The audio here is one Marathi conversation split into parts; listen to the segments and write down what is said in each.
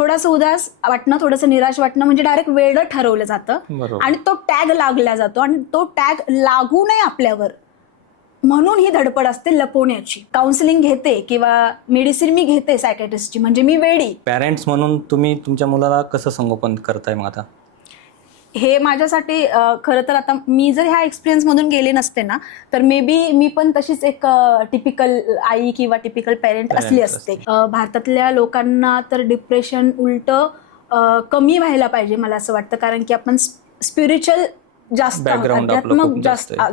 थोडंसं उदास वाटणं, थोडंसं निराश वाटणं म्हणजे डायरेक्ट वेडं ठरवलं जातं आणि तो टॅग लागला जातो आणि तो टॅग लागू नये आपल्यावर म्हणून ही धडपड असते लपवण्याची. काउन्सिलिंग घेते किंवा मेडिसिन मी घेते सायकॅट्रिस्टची म्हणजे मी वेडी. पॅरेंट्स म्हणून तुम्ही तुमच्या मुलाला कसं संगोपन करताय मग आता? हे माझ्यासाठी खरं तर आता मी जर ह्या एक्सपिरियन्समधून गेले नसते ना तर मे बी मी पण तशीच एक टिपिकल आई किंवा टिपिकल पेरेंट असली असते. भारतातल्या लोकांना तर डिप्रेशन उलट कमी व्हायला पाहिजे मला असं वाटतं, कारण की आपण स्पिरिच्युअल जास्त आध्यात्मक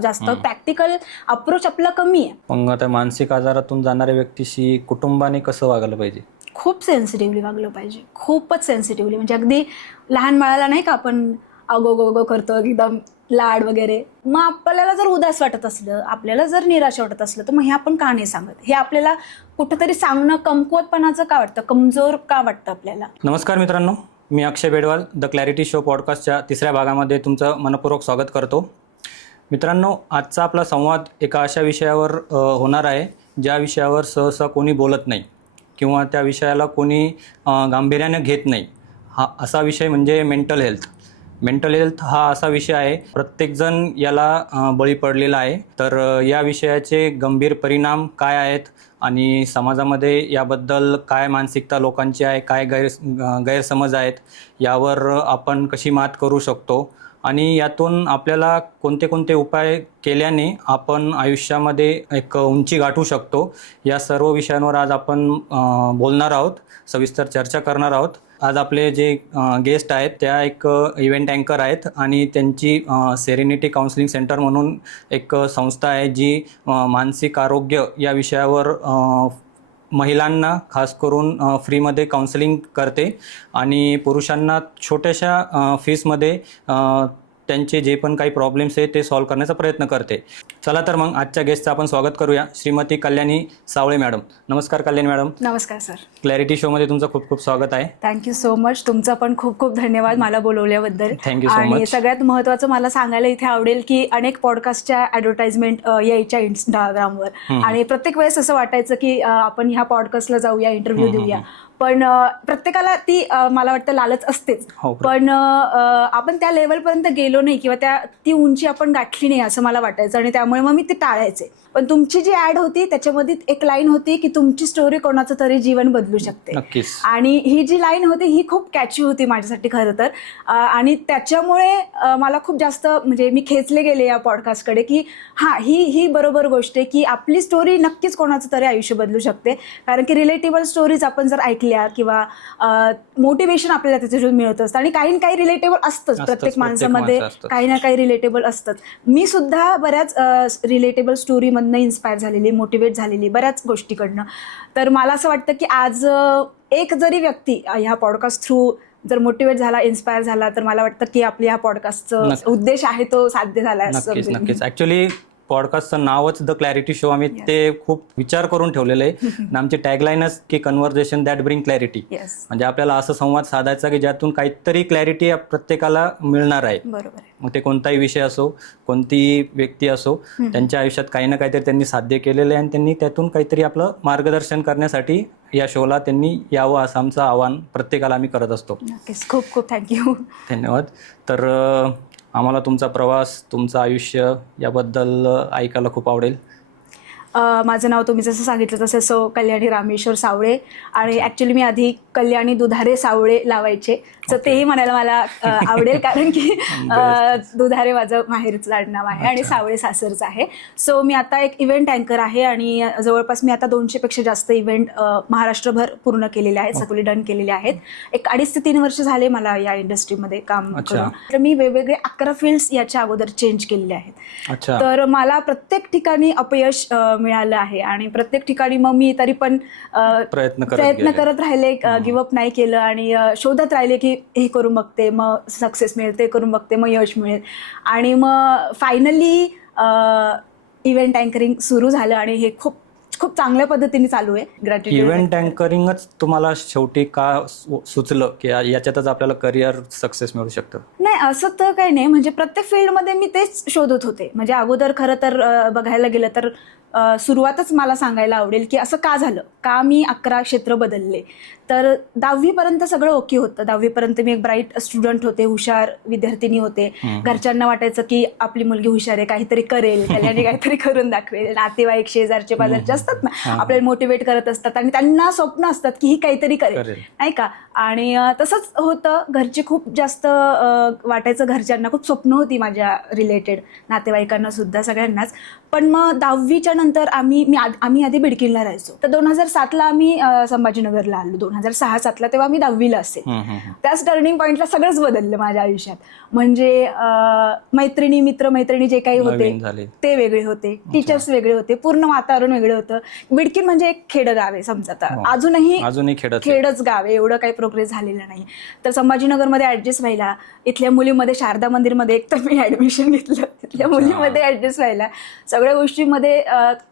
जास्त प्रॅक्टिकल अप्रोच आपला कमी आहे. मग आता मानसिक आजारातून जाणाऱ्या व्यक्तीशी कुटुंबाने कसं वागायला पाहिजे? खूप सेन्सिटिव्हली वागलं पाहिजे, खूपच सेन्सिटिव्हली. म्हणजे अगदी लहान बाळाला नाही का आपण अगो करतो एकदम लाड वगैरे, मग आपल्याला जर उदास वाटत असलं, आपल्याला जर निराश वाटत असलं तर मग हे आपण का नाही सांगत? हे आपल्याला कुठंतरी सांगणं कमकुवतपणाचं का वाटतं, कमजोर का वाटतं आपल्याला? नमस्कार मित्रांनो, मी अक्षय बेडवाल द क्लॅरिटी शो पॉडकास्टच्या तिसऱ्या भागामध्ये तुमचं मनपूर्वक स्वागत करतो. मित्रांनो, आजचा आपला संवाद एका अशा विषयावर होणार आहे ज्या विषयावर सहसा कोणी बोलत नाही किंवा त्या विषयाला कोणी गांभीर्याने घेत नाही. हा असा विषय म्हणजे मेंटल हेल्थ. मेंटल हेल्थ हा असा विषय आहे, प्रत्येकजण याला बळी पडलेला आहे. तर या विषयाचे गंभीर परिणाम काय आहेत आणि समाजामध्ये याबद्दल काय मानसिकता लोकांची आहे, काय गैरसमज आहेत, यावर आपण कशी मात करू शकतो आणि यातून आपल्याला कोणते कोणते उपाय केल्याने आपण आयुष्यामध्ये एक उंची गाठू शकतो, या सर्व विषयांवर आज आपण बोलणार आहोत, सविस्तर चर्चा करणार आहोत. आज आपले जे गेस्ट आहेत त्या एक इव्हेंट अँकर आहेत आणि त्यांची सेरेनिटी काउन्सिलिंग सेंटर म्हणून एक संस्था आहे जी मानसिक आरोग्य या विषयावर महिलांना खास करून फ्रीमध्ये काउन्सिलिंग करते आणि पुरुषांना छोट्याशा फीसमध्ये त्यांचे जे पण काही प्रॉब्लेम्स आहेत ते सॉल्व्ह करण्याचा प्रयत्न करते. चला तर मग आजच्या गेस्टचं आपण स्वागत करूया. श्रीमती कल्याणी सावळे मॅडम. नमस्कार कल्याणी मॅडम. नमस्कार सर. क्लॅरिटी शोमध्ये तुमचं खूप खूप स्वागत आहे. Thank you so much. तुमचा पण खूप खूप धन्यवाद मला बोलवल्याबद्दल. थँक्यू सो आणि मच. सगळ्यात महत्त्वाचं मला सांगायला इथे आवडेल की अनेक पॉडकास्टच्या ॲडव्हर्टाइजमेंट यायच्या इंस्टाग्रामवर आणि प्रत्येक वेळेस असं वाटायचं की आपण ह्या पॉडकास्टला जाऊया, इंटरव्ह्यू देऊया, पण प्रत्येकाला ती मला वाटतं लालच असतेच, पण आपण त्या लेवलपर्यंत गेलो नाही किंवा ती उंची आपण गाठली नाही असं मला वाटायचं आणि त्यामुळे मग मी ते टाळायचे. पण तुमची जी ॲड होती त्याच्यामध्ये एक लाईन होती की तुमची स्टोरी कोणाचं तरी जीवन बदलू शकते. नक्कीच. आणि ही जी लाईन होती ही खूप कॅची होती माझ्यासाठी खरं तर, आणि त्याच्यामुळे मला खूप जास्त म्हणजे मी खेचले गेले या पॉडकास्टकडे की हां, ही बरोबर गोष्ट आहे की आपली स्टोरी नक्कीच कोणाचं तरी आयुष्य बदलू शकते. कारण की रिलेटेबल स्टोरीज आपण जर ऐकल्या किंवा मोटिवेशन आपल्याला त्याच्यातून मिळत असतं आणि काही ना काही रिलेटेबल असतंच, प्रत्येक माणसामध्ये काही ना काही रिलेटेबल असतंच. मी सुद्धा बऱ्याच रिलेटेबल स्टोरीमधनं इन्स्पायर झालेली, मोटिवेट झालेली बऱ्याच गोष्टीकडनं. तर मला असं वाटतं की आज एक जरी व्यक्ती ह्या पॉडकास्ट थ्रू जर मोटिवेट झाला, इन्स्पायर झाला, तर मला वाटतं की आपल्या ह्या पॉडकास्टचा उद्देश आहे तो साध्य झाला आहे. नक्कीच. ऍक्च्युली पॉडकास्टचं नावच द क्लॅरिटी शो आम्ही ते खूप विचार करून ठेवलेलं आहे आणि आमची टॅगलाईनच की कन्व्हर्सेशन दॅट ब्रिंग क्लॅरिटी. म्हणजे आपल्याला असं संवाद साधायचा की ज्यातून काहीतरी क्लॅरिटी प्रत्येकाला मिळणार आहे. बरोबर. मग ते कोणताही विषय असो, कोणतीही व्यक्ती असो, त्यांच्या आयुष्यात काही ना काहीतरी त्यांनी साध्य केलेलं आहे आणि त्यांनी त्यातून काहीतरी आपलं मार्गदर्शन करण्यासाठी या शोला त्यांनी यावं असं आमचं आवाहन प्रत्येकाला आम्ही करत असतो. नक्कीच. खूप खूप थँक्यू. धन्यवाद. तर आम्हाला तुमचा प्रवास, तुमचं आयुष्य याबद्दल ऐकायला खूप आवडेल. माझं नाव तुम्ही जसं सांगितलं तसं सौ कल्याणी रामेश्वर सावळे आणि ॲक्च्युली मी आधी कल्याणी दुधारे सावळे लावायचे, तर तेही म्हणायला मला आवडेल कारण की दुधारे माझं माहेरचं आडनाव आहे आणि सावळे सासरचं आहे. सो मी आता एक इव्हेंट अँकर आहे आणि जवळपास मी आता 200पेक्षा जास्त इव्हेंट महाराष्ट्रभर पूर्ण केलेले आहेत, सगळे डन केलेले आहेत. एक 2.5 ते 3 वर्ष झाले मला या इंडस्ट्रीमध्ये काम करून. तर मी वेगवेगळे 11 फील्ड्स याच्या अगोदर चेंज केलेले आहेत. तर मला प्रत्येक ठिकाणी अपयश मिळालं आहे आणि प्रत्येक ठिकाणी मग मी तरी पण प्रयत्न करत राहिले, गिवअप नाही केलं आणि शोधत राहिले की हे करून बघते मग सक्सेस मिळेल, ते करून बघते मग यश मिळेल आणि मग फायनली इव्हेंट अँकरिंग सुरू झालं आणि हे खूप खूप चांगल्या पद्धतीने चालू आहे. ग्रॅटिट्यूड. इव्हेंट अँकरिंगच तुम्हाला शेवटी का सुचलं की याच्यातच आपल्याला करिअर सक्सेस मिळू शकतं? नाही, असं तर काही नाही. म्हणजे प्रत्येक फील्डमध्ये मी तेच शोधत होते. म्हणजे अगोदर खरं तर बघायला गेलं तर सुरुवातच मला सांगायला आवडेल की असं का झालं, का मी 11 क्षेत्र बदलले. तर 10वीपर्यंत सगळं ओके होतं. 10वीपर्यंत मी एक ब्राईट स्टुडंट होते, हुशार विद्यार्थिनी होते. घरच्यांना वाटायचं की आपली मुलगी हुशार आहे, काहीतरी करेल, कल्याणी काहीतरी करून दाखवेल. नातेवाईक, शेजारचे पाजारचे असतात ना, आपल्याला मोटिवेट करत असतात आणि त्यांना स्वप्न असतात की ही काहीतरी करेल, नाही का. आणि तसंच होतं. घरचे खूप जास्त वाटायचं, घरच्यांना खूप स्वप्न होती माझ्या रिलेटेड, नातेवाईकांना सुद्धा, सगळ्यांनाच. पण मग 10वीच्या नंतर आम्ही आधी बिडकीनला राहायचो. तर 2007ला आम्ही संभाजीनगरला आलो. 2006-07ला तेव्हा मी 10वीला असेल. त्याच टर्निंग पॉईंटला सगळंच बदललं माझ्या आयुष्यात. म्हणजे मैत्रिणी, मित्रमैत्रिणी जे काही होते ते वेगळे होते, टीचर्स वेगळे होते, पूर्ण वातावरण वेगळं होतं. बिडकीन म्हणजे एक खेडगाव आहे समजा, अजूनही खेडच गाव आहे, एवढं काही प्रोग्रेस झालेलं नाही. तर संभाजीनगरमध्ये ऍडजस्ट व्हायला, इथल्या मुलीमध्ये शारदा मंदिरमध्ये एक तर मी ऍडमिशन घेतलं, तिथल्या मुलीमध्ये ऍडजस्ट व्हायला, सगळ्या गोष्टींमध्ये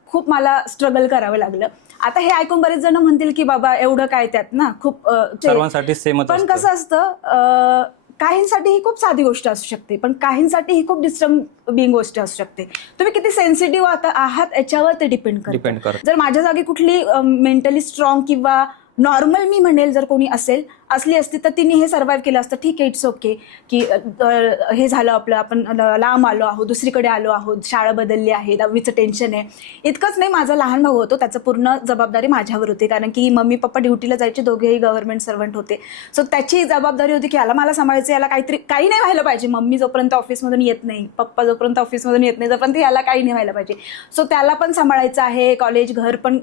खूप मला स्ट्रगल करावं लागलं. आता हे ऐकून बरेच जण म्हणतील की बाबा एवढं काय त्यात ना, खूप सर्वांसाठी सेमच. पण कसं असतं, काहींसाठी ही खूप साधी गोष्ट असू शकते, पण काहींसाठी ही खूप डिस्टर्बिंग गोष्ट असू शकते. तुम्ही किती सेन्सिटिव्ह आहात याच्यावर ते डिपेंड करतं. जर माझ्या जागी कुठली मेंटली स्ट्रॉंग किंवा नॉर्मल मी म्हणेल जर कोणी असली असती तर तिने हे सर्व्हाइव्ह केलं असतं. ठीक आहे, इट्स ओके की हे झालं आपलं, आपण लांब आलो आहोत, दुसरीकडे आलो आहोत, शाळा बदलली आहे, 10वीचं टेन्शन आहे. इतकंच नाही, माझा लहान भाऊ होतो, त्याचं पूर्ण जबाबदारी माझ्यावर होती, कारण की मम्मी पप्पा ड्युटीला जायचे, दोघेही गव्हर्नमेंट सर्वंट होते. सो त्याची जबाबदारी होती की याला मला सांभाळायचं, याला काही नाही व्हायला पाहिजे. मम्मी जोपर्यंत ऑफिसमधून येत नाही, पप्पा जोपर्यंत ऑफिसमधून येत नाही, जोपर्यंत याला काही नाही व्हायला पाहिजे. सो त्याला पण सांभाळायचं आहे, कॉलेज, घर पण,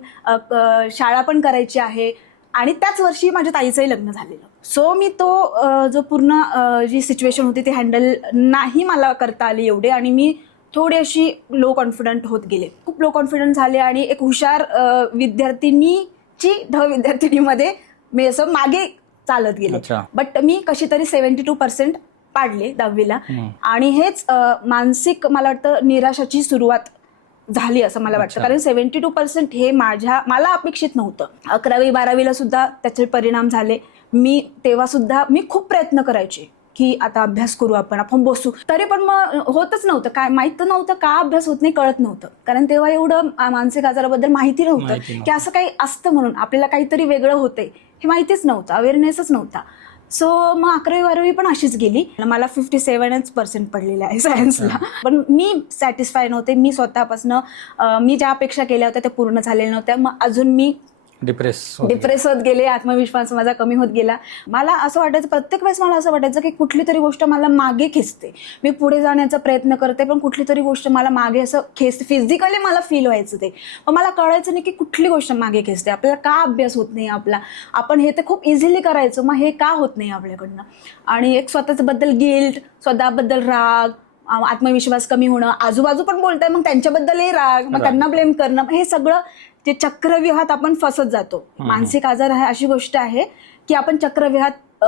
शाळा पण करायची आहे. आणि त्याच वर्षी माझ्या ताईचंही लग्न झालेलं. सो मी तो जो पूर्ण जी सिच्युएशन होती ती हँडल नाही मला करता आली एवढे, आणि मी थोडी अशी लो कॉन्फिडंट होत गेले, खूप लो कॉन्फिडंट झाले. आणि एक हुशार विद्यार्थिनीची विद्यार्थिनीमध्ये मी असं मागे चालत गेले. बट मी कशी तरी 72% पाडले 10वीला. आणि हेच मानसिक, मला वाटतं, निराशाची सुरुवात झाली असं मला वाटतं. कारण 72% हे मला अपेक्षित नव्हतं. 11वी-12वीला सुद्धा त्याचे परिणाम झाले. तेव्हा सुद्धा मी खूप प्रयत्न करायचे की आता अभ्यास करू, आपण बसू, तरी पण मग होतच नव्हतं. काय माहित नव्हतं का अभ्यास होत नाही, कळत नव्हतं. कारण तेव्हा एवढं मानसिक आजाराबद्दल माहिती नव्हतं की असं काही असतं म्हणून, आपल्याला काहीतरी वेगळं होतंय हे माहितीच नव्हतं, अवेअरनेसच नव्हता. सो मग 11वी-12वी पण अशीच गेली. मला 57% पडलेले आहे सायन्सला. पण मी सॅटिस्फाय नव्हते. मी स्वतःपासनं मी ज्या अपेक्षा केल्या होत्या त्या पूर्ण झालेल्या नव्हत्या. मग अजून मी डिप्रेस होत गेले, आत्मविश्वास माझा कमी होत गेला. मला असं वाटायचं, प्रत्येक वेळेस मला असं वाटायचं की कुठली तरी गोष्ट मला मागे खेचते. मी पुढे जाण्याचा प्रयत्न करते, पण कुठली तरी गोष्ट मला मागे असं खेचते. फिजिकली मला फील व्हायचं ते, पण मला कळायचं नाही की कुठली गोष्ट मागे खेचते. आपल्याला का अभ्यास होत नाही आपला, आपण हे तर खूप इझिली करायचं, मग हे का होत नाही आपल्याकडनं. आणि एक स्वतःबद्दल गिल्ट, स्वतःबद्दल राग, आत्मविश्वास कमी होणं, आजूबाजू पण बोलताय मग त्यांच्याबद्दलही राग, मग त्यांना ब्लेम करणं, हे सगळं जे चक्रव्यूहात आपण फसत जातो. मानसिक आजार हा अशी गोष्ट आहे की आपण चक्रव्यूहात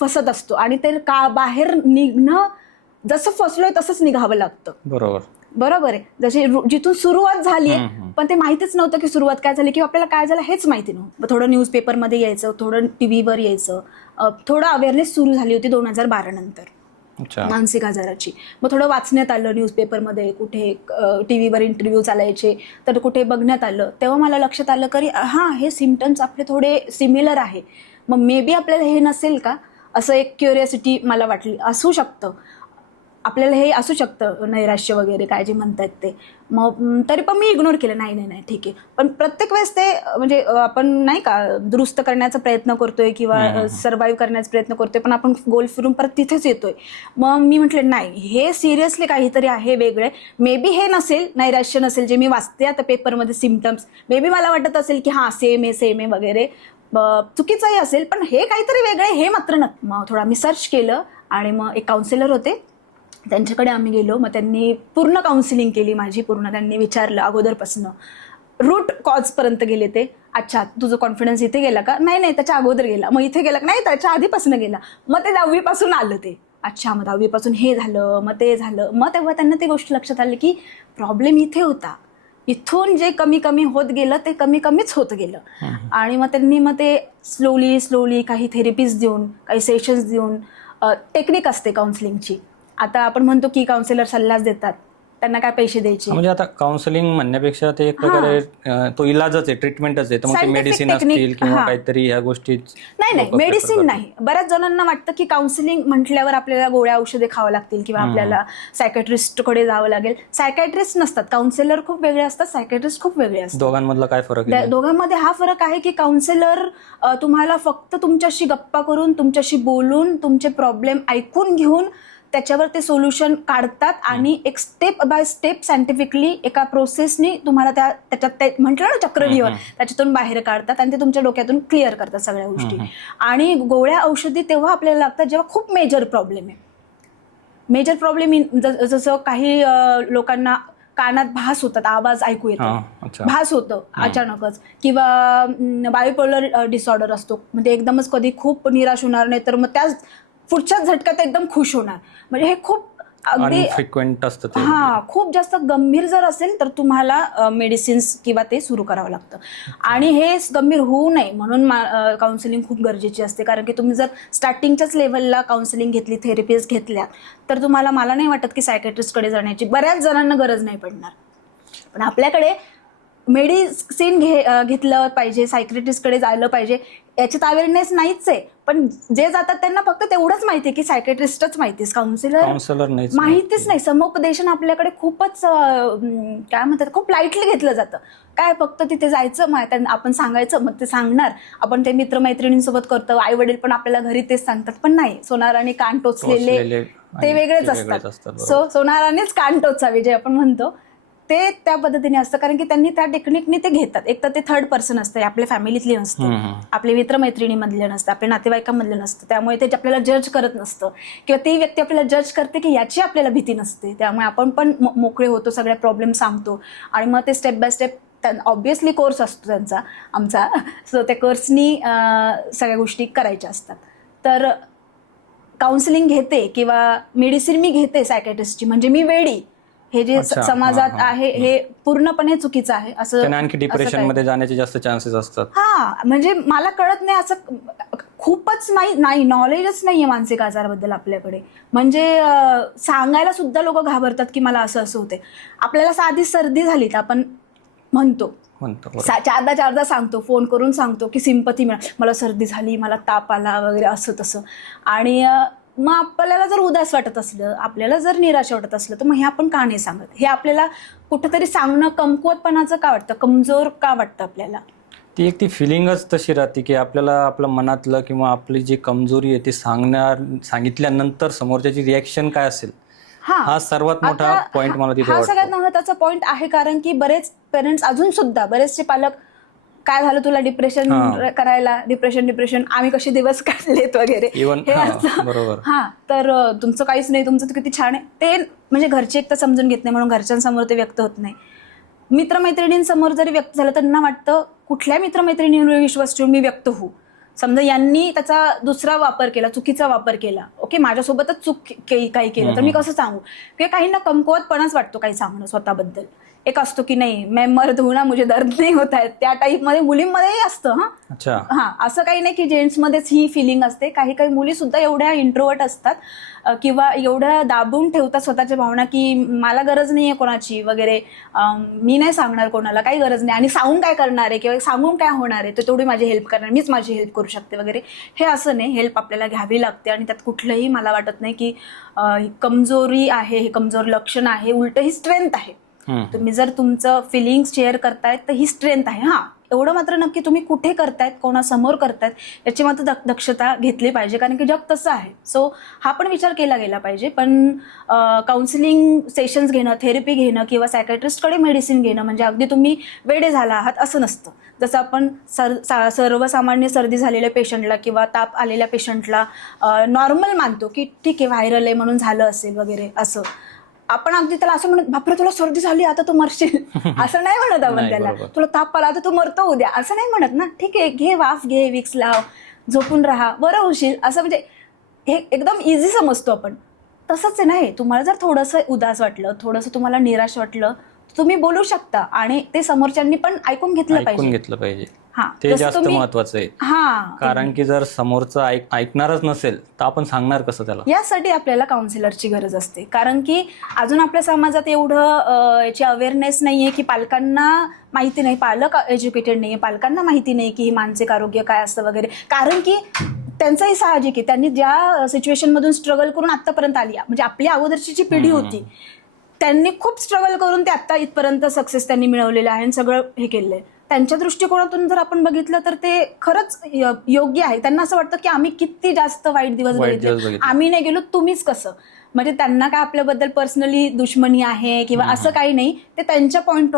फसत असतो, आणि ते बाहेर निघणं, जसं फसलोय तसंच निघावं लागतं. बरोबर आहे. जशी जिथून सुरुवात झाली पण ते माहितीच नव्हतं की सुरुवात काय झाली किंवा आपल्याला काय झालं हेच माहिती नव्हतं. थोडं न्यूजपेपरमध्ये यायचं, थोडं टीव्हीवर यायचं, थोडं अवेअरनेस सुरू झाली होती 2012 नंतर मानसिक आजाराची. मग थोडं वाचण्यात आलं न्यूजपेपरमध्ये, कुठे टीव्हीवर इंटरव्ह्यू चालायचे तर कुठे बघण्यात आलं. तेव्हा मला लक्षात आलं की हां, हे सिम्पटम्स आपले थोडे सिमिलर आहे. मग मे बी आपल्याला हे नसेल का, असं एक क्युरिओसिटी मला वाटली. असू शकतं आपल्याला हे, असू शकतं नैराश्य वगैरे काय जे म्हणतात ते. मग तरी पण मी इग्नोर केलं, नाही ठीक आहे. पण प्रत्येक वेळेस ते म्हणजे आपण नाही का दुरुस्त करण्याचा प्रयत्न करतोय किंवा सर्व्हाइव्ह करण्याचा प्रयत्न करतोय, पण आपण गोल फिरून परत तिथेच येतोय. मग मी म्हटलं नाही, हे सिरियसली काहीतरी आहे वेगळे. मे बी हे नसेल, नैराश्य नसेल जे मी वाचते आता पेपरमध्ये सिम्पटम्स. मे बी मला वाटत असेल की हां सेम आहे वगैरे, चुकीचंही असेल, पण हे काहीतरी वेगळे हे मात्र नक्की. मग थोडं मी सर्च केलं आणि मग एक काउन्सिलर होते त्यांच्याकडे आम्ही गेलो. मग त्यांनी पूर्ण काउन्सिलिंग केली माझी, पूर्ण त्यांनी विचारलं अगोदरपासनं, रूट कॉजपर्यंत गेले ते. अच्छा, तुझं कॉन्फिडन्स इथे गेला का? नाही त्याच्या अगोदर गेला. मग इथे गेला? नाही, त्याच्या आधीपासून गेला. मग ते 10वीपासून आलं ते. अच्छा, मग 10वीपासून हे झालं, मग ते झालं. मग तेव्हा त्यांना ती गोष्ट लक्षात आली की प्रॉब्लेम इथे होता. इथून जे कमी होत गेलं ते कमीच होत गेलं. आणि मग त्यांनी ते स्लोली काही थेरपीज देऊन, काही सेशन्स देऊन, टेक्निक असते काउन्सिलिंगची. आता आपण म्हणतो की काउन्सिलर सल्लाच देतात, त्यांना काय पैसे द्यायचे. म्हणजे आता काउन्सिलिंग म्हणण्यापेक्षा ते एक प्रकारे तो इलाजच आहे, ट्रीटमेंटच आहे. तर मग ते Scientific मेडिसिन technique, असतील किंवा काहीतरी ह्या गोष्टी. नाही मेडिसिन नाही. बऱ्याच जणांना वाटतं की काउन्सिलिंग म्हटल्यावर आपल्याला गोळ्या औषधे खावं लागतील किंवा आपल्याला सायकॅट्रिस्टकडे जावं लागेल. सायकॅट्रिस्ट नसतात, काउन्सिलर खूप वेगळे असतात, सायकॅट्रिस्ट खूप वेगळे असतात. दोघांमधला काय फरक आहे? दोघांमध्ये हा फरक आहे की काउन्सिलर तुम्हाला फक्त तुमच्याशी गप्पा करून, तुमच्याशी बोलून, तुमचे प्रॉब्लेम ऐकून घेऊन त्याच्यावर ते सोल्युशन काढतात आणि एक स्टेप बाय स्टेप सायंटिफिकली एका प्रोसेसनी तुम्हाला त्याच्यात म्हटलं ना चक्रव्यूह, त्याच्यातून बाहेर काढतात आणि ते तुमच्या डोक्यातून क्लिअर करतात सगळ्या गोष्टी. आणि गोळ्या औषधी तेव्हा आपल्याला लागतात जेव्हा खूप मेजर प्रॉब्लेम आहे. मेजर प्रॉब्लेम जसं काही लोकांना कानात भास होतात, आवाज ऐकू येतो, भास होतं अचानकच, किंवा बायोपोलर डिसऑर्डर असतो, म्हणजे एकदमच कधी खूप निराश होणार नाही तर मग त्याच पुढच्याच झटक्यात एकदम खुश होणार. म्हणजे हे खूप अगदी फ्रिक्वेंट असतं. खूप जास्त गंभीर जर असेल तर तुम्हाला मेडिसिन्स किंवा ते सुरू करावं लागतं. आणि हे गंभीर होऊ नये म्हणून काउन्सिलिंग खूप गरजेची असते. कारण की तुम्ही जर स्टार्टिंगच्याच लेवलला काउन्सिलिंग घेतली, थेरपीज घेतल्या, तर तुम्हाला, मला नाही वाटत की सायकॅट्रिस्टकडे जाण्याची बऱ्याच जणांना गरज नाही पडणार. पण आपल्याकडे मेडिसिन घेतलं पाहिजे, सायकॅट्रिस्टकडे जायला पाहिजे याच्यात अवेअरनेस नाहीच आहे. पण जे जातात त्यांना फक्त तेवढंच माहिती आहे की सायकॅट्रिस्टच माहिती, काउन्सिलर माहितीच नाही. समुपदेशन आपल्याकडे खूपच काय म्हणतात, खूप लाईटली घेतलं जातं. काय फक्त तिथे जायचं, आपण सांगायचं, मग ते सांगणार. आपण ते मित्रमैत्रिणींसोबत करतो, आई वडील पण आपल्याला घरी तेच सांगतात. पण नाही, सोनाराने कान टोचलेले ते वेगळेच असतात. सोनारानेच कान टोचावे जे आपण म्हणतो ते त्या पद्धतीने असतं. कारण की त्यांनी त्या टेक्निकने ते घेतात. एक तर ते थर्ड पर्सन असतं, आपल्या फॅमिलीतली नसतं, आपले मित्रमैत्रिणीमधले नसतं, आपल्या नातेवाईकांमधले नसतं. त्यामुळे ते आपल्याला जज करत नसतं किंवा ती व्यक्ती आपल्याला जज करते की याची आपल्याला भीती नसते. त्यामुळे आपण पण मोकळे होतो, सगळ्या प्रॉब्लेम सांगतो आणि मग ते step by step obviously course असतो त्यांचा, आमचा. सो त्या कोर्सनी सगळ्या गोष्टी करायच्या असतात. तर काउन्सिलिंग घेते किंवा मेडिसिन मी घेते सायकॅट्रिस्टची म्हणजे मी वेडी, हे जे समाजात आहे हे पूर्णपणे चुकीचं आहे. असं आणखी डिप्रेशन मध्ये जाण्याचे जास्त चान्सेस असतात. म्हणजे मला कळत नाही, असं खूपच नाही नॉलेजच नाहीये मानसिक आजाराबद्दल आपल्याकडे. म्हणजे सांगायला सुद्धा लोक घाबरतात की मला असं होते. आपल्याला साधी सर्दी झाली तर आपण म्हणतो चारदा सांगतो, फोन करून सांगतो की सिंपथी मिळा, मला सर्दी झाली, मला ताप आला वगैरे, असं तसं. आणि मग आपल्याला जर उदास वाटत असलं, आपल्याला जर निराश वाटत असलं, तर मग हे आपण का नाही सांगत? हे आपल्याला कुठंतरी सांगणं कमकुवतपणाचं का वाटतं, कमजोर का वाटतं आपल्याला? ती फिलिंगच तशी राहते की आपल्याला आपलं मनातलं किंवा आपली जी कमजोरी आहे ती सांगितल्यानंतर समोरच्याची रिॲक्शन काय असेल, हा सर्वात मोठा पॉईंट मला तिथे वाटतो. हा सगळ्यात महत्त्वाचा पॉईंट आहे. कारण की बरेच पेरेंट्स, अजून सुद्धा बरेचसे पालक, काय झालं तुला डिप्रेशन करायला, डिप्रेशन आम्ही कसे दिवस काढलेत वगैरे, हे असं. तर तुमचं काहीच नाही, तुमचं किती छान आहे, ते म्हणजे घरचे एक तर समजून घेत नाही म्हणून घरच्यांसमोर ते व्यक्त होत नाही. मित्रमैत्रिणींसमोर जरी व्यक्त झालं तर त्यांना वाटतं कुठल्या मित्रमैत्रिणींवर विश्वास ठेवून मी व्यक्त होऊ, समजा यांनी त्याचा दुसरा वापर केला, चुकीचा वापर केला, ओके, माझ्यासोबतच चूक काही केलं तर मी कसं सांगू? किंवा काहींना कमकुवतपणाच वाटतो काही सांगणं स्वतःबद्दल. एक असतो की नाही, मैं मर्द हूं ना, मुझे दर्द नाही होत आहे, त्या टाईपमध्ये मुलींमध्येही असतं. असं काही नाही की जेंट्समध्येच ही फिलिंग असते. काही मुली सुद्धा एवढ्या इंट्रोवर्ट असतात किंवा एवढ्या दाबून ठेवतात स्वतःच्या भावना की मला गरज नाहीये कोणाची वगैरे, मी नाही सांगणार कोणाला, काही गरज नाही, आणि सांगून काय करणार आहे किंवा सांगून काय होणार आहे, तर तेवढी माझी हेल्प करणार, मीच माझी हेल्प करू शकते वगैरे. हे असं नाही, हेल्प आपल्याला घ्यावी लागते. आणि त्यात कुठलंही मला वाटत नाही की कमजोरी आहे, हे कमजोर लक्षण आहे, उलट ही स्ट्रेंथ आहे. तुम्ही जर तुमचं फिलिंग्स शेअर करतायत तर ही स्ट्रेंथ आहे. एवढं मात्र नक्की तुम्ही कुठे करतायत, कोणासमोर करतायत याची मात्र दक्षता घेतली पाहिजे, कारण की जग तसं आहे. सो हा पण विचार केला गेला पाहिजे. पण काउन्सिलिंग सेशन्स घेणं, थेरपी घेणं किंवा सायकॅट्रिस्टकडे मेडिसिन घेणं म्हणजे अगदी तुम्ही वेडे झाला आहात असं नसतं. जसं आपण सर्वसामान्य सर्दी झालेल्या पेशंटला किंवा ताप आलेल्या पेशंटला नॉर्मल मानतो की ठीक आहे, व्हायरल आहे म्हणून झालं असेल वगैरे, असं आपण अगदी त्याला असं म्हणत, बापरे तुला सर्दी झाली आता तू मरशील, असं नाही म्हणत आपण त्याला. तुला ताप आला आता तू मरतो उद्या, असं नाही म्हणत ना. ठीक आहे, घे वाफ, घे विक्स लाव, झोपून राहा, बरं होशील, असं. म्हणजे हे एकदम इझी समजतो आपण. तसंच आहे ना हे. तुम्हाला जर थोडंसं उदास वाटलं, थोडंसं तुम्हाला निराश वाटलं, तुम्ही बोलू शकता आणि ते समोरच्यांनी पण ऐकून घेतलं पाहिजे. हा, ते जसं जास्त तुम्ही- महत्वाचं आहे. हा, कारण की जर समोरचं ऐकणारच नसेल तर आपण सांगणार कसं त्याला. यासाठी आपल्याला काउन्सिलरची गरज असते. कारण की अजून आपल्या समाजात एवढं याची अवेअरनेस नाहीये की पालकांना माहिती नाही, पालक एज्युकेटेड नाहीये, पालकांना माहिती नाही की ही मानसिक आरोग्य काय असतं वगैरे. कारण की त्यांचंही साहजिक आहे, त्यांनी ज्या सिच्युएशन मधून स्ट्रगल करून आतापर्यंत आली, म्हणजे आपली अगोदरची जी पिढी होती त्यांनी खूप स्ट्रगल करून ते आता इथपर्यंत सक्सेस त्यांनी मिळवलेलं आहे आणि सगळं हे केलेलं आहे. त्यांच्या दृष्टिकोनातून जर आपण बघितलं तर ते खरंच योग्य आहे. त्यांना असं वाटतं की आम्ही किती जास्त वाईट दिवस बघितले, आम्ही नाही गेलो, तुम्हीच कसं. म्हणजे त्यांना काय आपल्याबद्दल पर्सनली दुश्मनी आहे किंवा असं काही नाही, ते त्यांच्या पॉइंट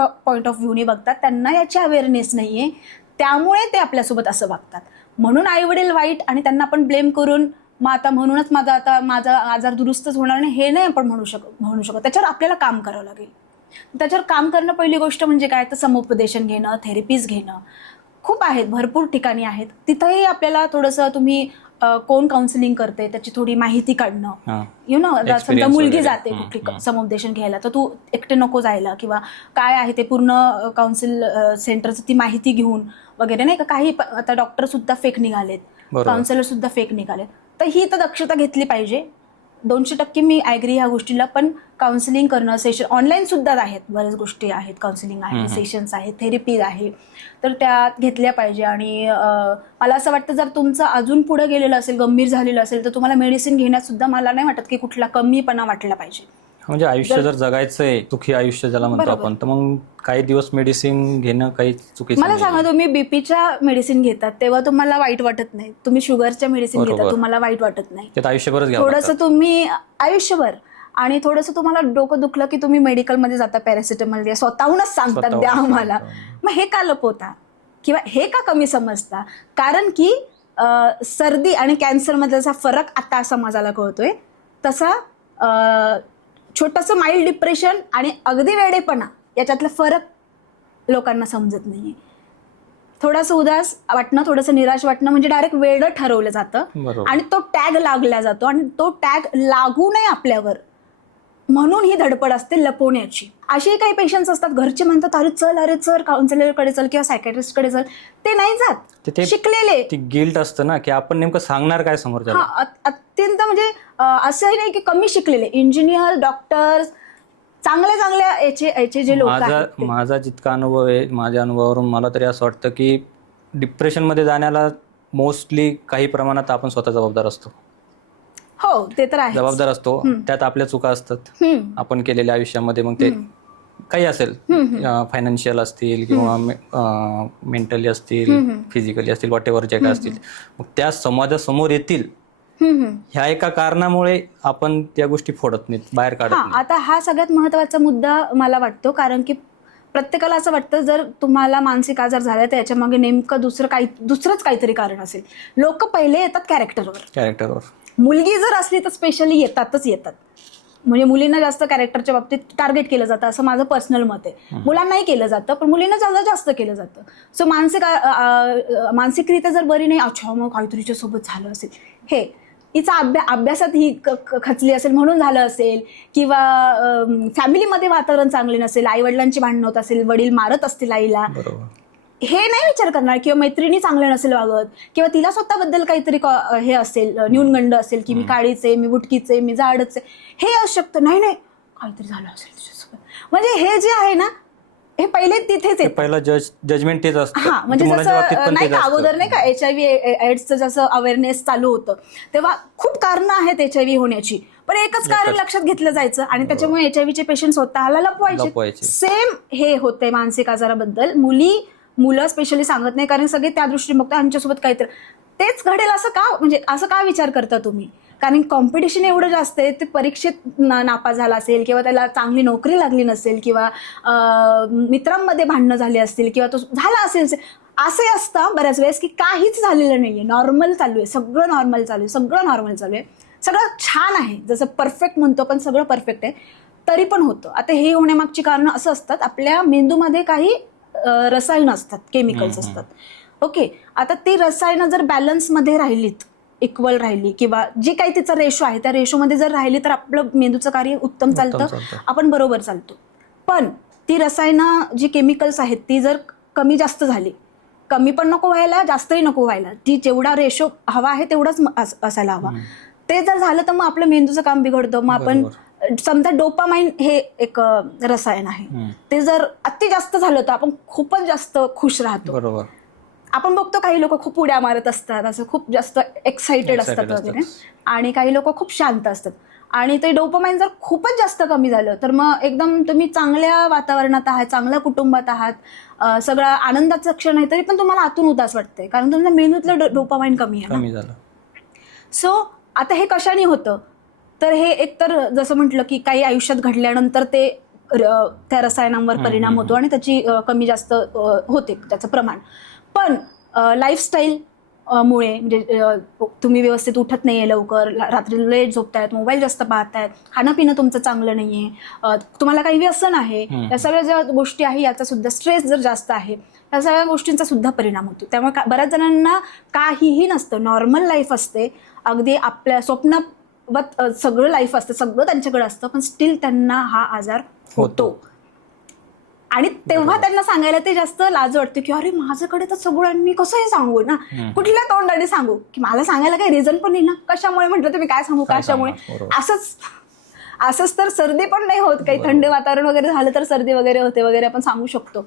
ऑफ व्ह्यूने बघतात, त्यांना याची अवेअरनेस नाहीये, त्यामुळे ते आपल्यासोबत असं वागतात. म्हणून आई वडील वाईट आणि त्यांना आपण ब्लेम करून मग आता म्हणूनच माझा आजार दुरुस्तच होणार नाही हे नाही आपण म्हणू शकत. त्याच्यावर आपल्याला काम करावं लागेल. त्याच्यावर काम करणं पहिली गोष्ट म्हणजे काय तर समुपदेशन घेणं, थेरपीज घेणं. खूप आहेत, भरपूर ठिकाणी आहेत. तिथंही आपल्याला थोडंसं तुम्ही कोण काउन्सिलिंग करते त्याची थोडी माहिती काढणं. समजा मुलगी जाते कुठली समुपदेशन घ्यायला तर तू एकटे नको जायला, किंवा काय आहे ते पूर्ण काउन्सिल सेंटरचं ती माहिती घेऊन वगैरे, नाही का. काही आता डॉक्टर सुद्धा फेक निघालेत, काउन्सिलर सुद्धा फेक निघालेत, तर ही तर दक्षता घेतली पाहिजे. 200% मी ॲग्री ह्या गोष्टीला. पण काउन्सिलिंग करणं, सेशन ऑनलाईन सुद्धा आहेत, बऱ्याच गोष्टी आहेत, काउन्सिलिंग आहे, सेशन्स आहेत, थेरपी आहे, तर त्या घेतल्या पाहिजे. आणि मला असं वाटतं जर तुमचं अजून पुढे गेलेलं असेल, गंभीर झालेलं असेल, तर तुम्हाला मेडिसिन घेण्यात सुद्धा मला नाही वाटत की कुठला कमीपणा वाटला पाहिजे. म्हणजे आयुष्य जर जगायचंय, सुखी आयुष्य ज्याला म्हणतो आपण, तर मग काही दिवस मेडिसिन घेणं काही चुकीचं मला सांगा, तुम्ही बीपीच्या मेडिसिन घेतात तेव्हा तुम्हाला वाईट वाटत नाही, तुम्ही शुगरच्या मेडिसिन घेतात तुम्हाला वाईट वाटत नाही, आयुष्यभरच थोडंसं तुम्ही आयुष्यभर. आणि थोडंसं तुम्हाला डोकं दुखलं की तुम्ही मेडिकलमध्ये जाता, पॅरासिटामॉल द्या, स्वतःहूनच सांगतात द्या आम्हाला. मग हे का लपवता किंवा हे का कमी समजता? कारण की सर्दी आणि कॅन्सरमध्ये जसा फरक आता समाजाला कळतोय, तसा छोटंसं माइल्ड डिप्रेशन आणि अगदी वेडेपणा याच्यातला फरक लोकांना समजत नाहीये. थोडंसं उदास वाटणं, थोडंसं निराश वाटणं म्हणजे डायरेक्ट वेडं ठरवलं जातं आणि तो टॅग लागला जातो. आणि तो टॅग लागू नये आपल्यावर म्हणून ही धडपड असते लपवण्याची. असे काही पेशंट्स असतात, घरचे म्हणतात अरे चल काउन्सिलरकडे चल किंवा सायकॅट्रिस्टकडे चल, ते नाही जात. शिकलेले ती गिल्ट असतं ना की आपण नेमकं सांगणार काय समोरच्याला. अत्यंत म्हणजे असंही नाही की कमी शिकलेले, इंजिनियर, डॉक्टर्स, चांगल्या याचे जे लोक आहेत. माझा जितका अनुभव आहे, माझ्या अनुभवावरून मला तरी असं वाटतं की डिप्रेशनमध्ये जाण्याला मोस्टली काही प्रमाणात आपण स्वतः जबाबदार असतो. हो, ते तर आहे, जबाबदार असतो. त्यात आपल्या चुका असतात आपण केलेल्या आयुष्यामध्ये. मग ते काही असेल, फायनान्शियल असतील किंवा मेंटली असतील, फिजिकली असतील, व्हॉट एव्हर जे काय असतील, मग त्या समाजासमोर येतील. ह्या एका कारणामुळे आपण त्या गोष्टी फोडत नाहीत, बाहेर काढत नाही. आता हा सगळ्यात महत्वाचा मुद्दा मला वाटतो. कारण की प्रत्येकाला असं वाटतं जर तुम्हाला मानसिक आजार झाला तर याच्या मागे नेमकं दुसरंच काहीतरी कारण असेल. लोक पहिले येतात कॅरेक्टरवर. मुलगी जर असली तर स्पेशली येतात. म्हणजे मुलींना जास्त कॅरेक्टरच्या बाबतीत टार्गेट केलं जातं असं माझं पर्सनल मत आहे. मुलांनाही केलं जातं पण मुलींना जास्त केलं जातं. सो मानसिकरित्या जर बरी नाही, अच्छा मग काहीतरीच्या सोबत झालं असेल, हे हिचा अभ्यासात ही खचली असेल म्हणून झालं असेल, किंवा फॅमिलीमध्ये वातावरण चांगले नसेल, आई वडिलांची भांडणं होत असेल, वडील मारत असतील आईला, हे नाही विचार करणार. किंवा मैत्रिणी चांगले नसेल वागत, किंवा तिला स्वतःबद्दल काहीतरी हे असेल, न्यूनगंड असेल की मी काळीचे, मी बुटकीचे, मी जाडच आहे, हे असू शकतं. नाही काहीतरी झालं असेल तिच्यासोबत. म्हणजे हे जे आहे ना, हे पहिले तिथेच आहे, पहिलं जजमेंट तेच असतं. म्हणजे जसं नाही का अगोदर नाही का HIV एड्सचं जसं अवेअरनेस चालू होतं तेव्हा खूप कारणं आहेत HIV होण्याची, पण एकच कारण लक्षात घेतलं जायचं आणि त्याच्यामुळे HIVचे पेशंट स्वतःला लपवायचे. सेम हे होतंय मानसिक आजाराबद्दल. मुलं स्पेशली सांगत नाही कारण सगळे त्या दृष्टीने बघतात आमच्यासोबत काहीतरी तेच घडेल असं का विचार करता तुम्ही? कारण कॉम्पिटिशन एवढं जास्त आहे, ते परीक्षेत नापास झाला असेल किंवा त्याला चांगली नोकरी लागली नसेल किंवा मित्रांमध्ये भांडणं झाली असतील किंवा तो झाला असेल, असे असतं बऱ्याच वेळेस की काहीच झालेलं नाहीये, नॉर्मल चालू आहे, सगळं नॉर्मल चालू आहे, सगळं छान आहे, जसं परफेक्ट म्हणतो पण सगळं परफेक्ट आहे, तरी पण होतं. आता हे होण्यामागची कारणं असं असतात, आपल्या मेंदूमध्ये काही रसायन असतात, केमिकल्स असतात. ओके, आता ती रसायनं जर बॅलन्समध्ये राहिलीत, इक्वल राहिली किंवा जे काही तिचा रेशो आहे त्या रेशोमध्ये जर राहिली तर आपलं मेंदूचं कार्य उत्तम चालतं, आपण बरोबर चालतो. पण ती रसायनं जी केमिकल्स आहेत ती जर कमी जास्त झाली, कमी पण नको व्हायला, जास्तही नको व्हायला, ती जेवढा रेशो हवा आहे तेवढाच असायला हवा. ते जर झालं तर मग आपलं मेंदूचं काम बिघडतं. मग आपण समजा डोपामाइन हे एक रसायन आहे, ते जर अति जास्त झालं तर आपण खूपच जास्त खुश राहतो. बरोबर. आपण बघतो काही लोक खूप उड्या मारत असतात, असं खूप जास्त एक्साइटेड असतात वगैरे, आणि काही लोक खूप शांत असतात. आणि ते डोपामाइन जर खूपच जास्त कमी झालं तर मग एकदम तुम्ही चांगल्या वातावरणात आहात, चांगल्या कुटुंबात आहात, सगळं आनंदाचं क्षण आहे, तरी पण तुम्हाला आतून उदास वाटतंय, कारण तुमच्या मेंदूतलं डोपामाइन कमी आहे ना. सो आता हे कशाने होतं, तर हे एकतर जसं म्हटलं की काही आयुष्यात घडल्यानंतर ते त्या रसायनांवर परिणाम होतो आणि त्याची कमी जास्त होते त्याचं प्रमाण. पण लाईफस्टाईल मुळे म्हणजे तुम्ही व्यवस्थित उठत नाहीये लवकर, रात्री लेट झोपतायत, मोबाईल जास्त पाहतायत, खाणं पिणं तुमचं चांगलं नाहीये, तुम्हाला काही व्यसन आहे, या सगळ्या ज्या गोष्टी आहे याचा सुद्धा, स्ट्रेस जर जास्त आहे, या सगळ्या गोष्टींचा सुद्धा परिणाम होतो. त्यामुळे बऱ्याच जणांना काहीही नसतं, नॉर्मल लाईफ असते, अगदी आपल्या स्वप्नावत सगळं लाईफ असतं, सगळं त्यांच्याकडे असतं, पण स्टील त्यांना हा आजार होतो. आणि तेव्हा त्यांना सांगायला ते जास्त लाज वाटते की अरे माझ्याकडे तर सगळं, मी कसंही सांगू ना, कुठल्या तोंडाने सांगू, की मला सांगायला काही रिझन पण नाही ना, कशामुळे म्हटलं तर मी काय सांगू, कशामुळे. असंच तर सर्दी पण नाही होत, काही थंड वातावरण वगैरे झालं तर सर्दी वगैरे होते वगैरे, आपण सांगू शकतो,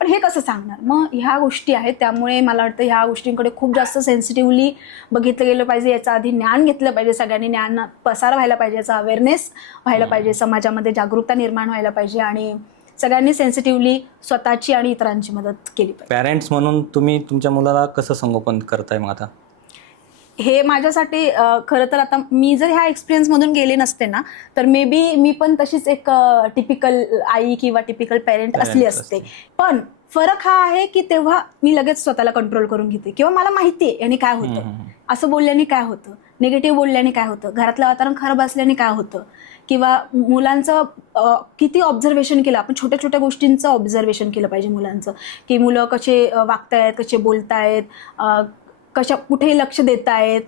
पण हे कसं सांगणार. मग ह्या गोष्टी आहेत, त्यामुळे मला वाटतं ह्या गोष्टींकडे खूप जास्त सेन्सिटिव्हली बघितलं गेलं पाहिजे. याचा आधी ज्ञान घेतलं पाहिजे, सगळ्यांनी ज्ञान पसार व्हायला पाहिजे, याचा अवेअरनेस व्हायला पाहिजे, समाजामध्ये जागरूकता निर्माण व्हायला पाहिजे, आणि सगळ्यांनी सेन्सिटिव्हली स्वतःची आणि इतरांची मदत केली पाहिजे. पॅरेंट्स म्हणून तुम्ही तुमच्या मुलाला कसं संगोपन करताय मग आता? हे माझ्यासाठी खरं तर आता मी जर ह्या एक्सपिरियन्समधून गेले नसते ना, तर मे बी मी पण तशीच एक टिपिकल आई किंवा टिपिकल पेरेंट असली असते. पण फरक हा आहे की तेव्हा मी लगेच स्वतःला कंट्रोल करून घेते, किंवा मला माहिती आहे याने काय होतं, असं बोलल्याने काय होतं, निगेटिव्ह बोलल्याने काय होतं, घरातलं वातावरण खराब असल्याने काय होतं, किंवा मुलांचं किती ऑब्झर्वेशन केलं आपण, छोट्या छोट्या गोष्टींचं ऑब्झर्वेशन केलं पाहिजे मुलांचं, की मुलं कसे वागतायत, कसे बोलतायत, कुठे लक्ष देत आहेत,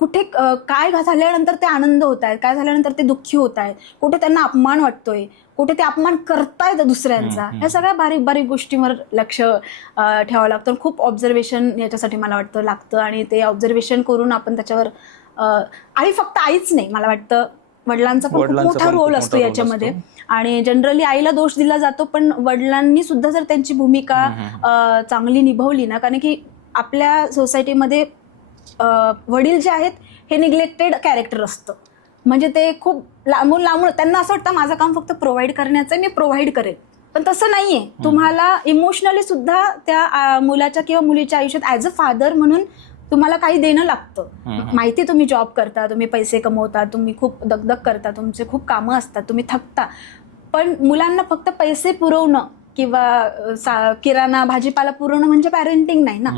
कुठे काय झाल्यानंतर ते आनंद होत आहेत, काय झाल्यानंतर ते दुःखी होत आहेत, कुठे त्यांना अपमान वाटतोय, कुठे ते अपमान करतायत दुसऱ्यांचा, या सगळ्या बारीक बारीक गोष्टींवर लक्ष ठेवावं लागतं. खूप ऑब्झर्वेशन याच्यासाठी मला वाटतं लागतं, आणि ते ऑब्झर्वेशन करून आपण त्याच्यावर आई फक्त आईच नाही, मला वाटतं वडिलांचा पण खूप मोठा रोल असतो याच्यामध्ये. आणि जनरली आईला दोष दिला जातो, पण वडिलांनी सुद्धा जर त्यांची भूमिका चांगली निभावली ना, कारण की आपल्या सोसायटीमध्ये वडील जे आहेत हे निग्लेक्टेड कॅरेक्टर असतं, म्हणजे ते खूप लांबून त्यांना असं वाटतं माझं काम फक्त प्रोव्हाइड करण्याचं आहे, मी प्रोव्हाइड करेन, पण तसं नाहीये. तुम्हाला इमोशनली सुद्धा त्या मुलाच्या किंवा मुलीच्या आयुष्यात ॲज अ फादर म्हणून तुम्हाला काही देणं लागतं. माहिती तुम्ही जॉब करता, तुम्ही पैसे कमवता, तुम्ही खूप दगदग करता, तुमचे खूप कामं असतात, तुम्ही थकता, पण मुलांना फक्त पैसे पुरवणं किंवा किराणा भाजीपाला पुरवणं म्हणजे पॅरेंटिंग नाही ना.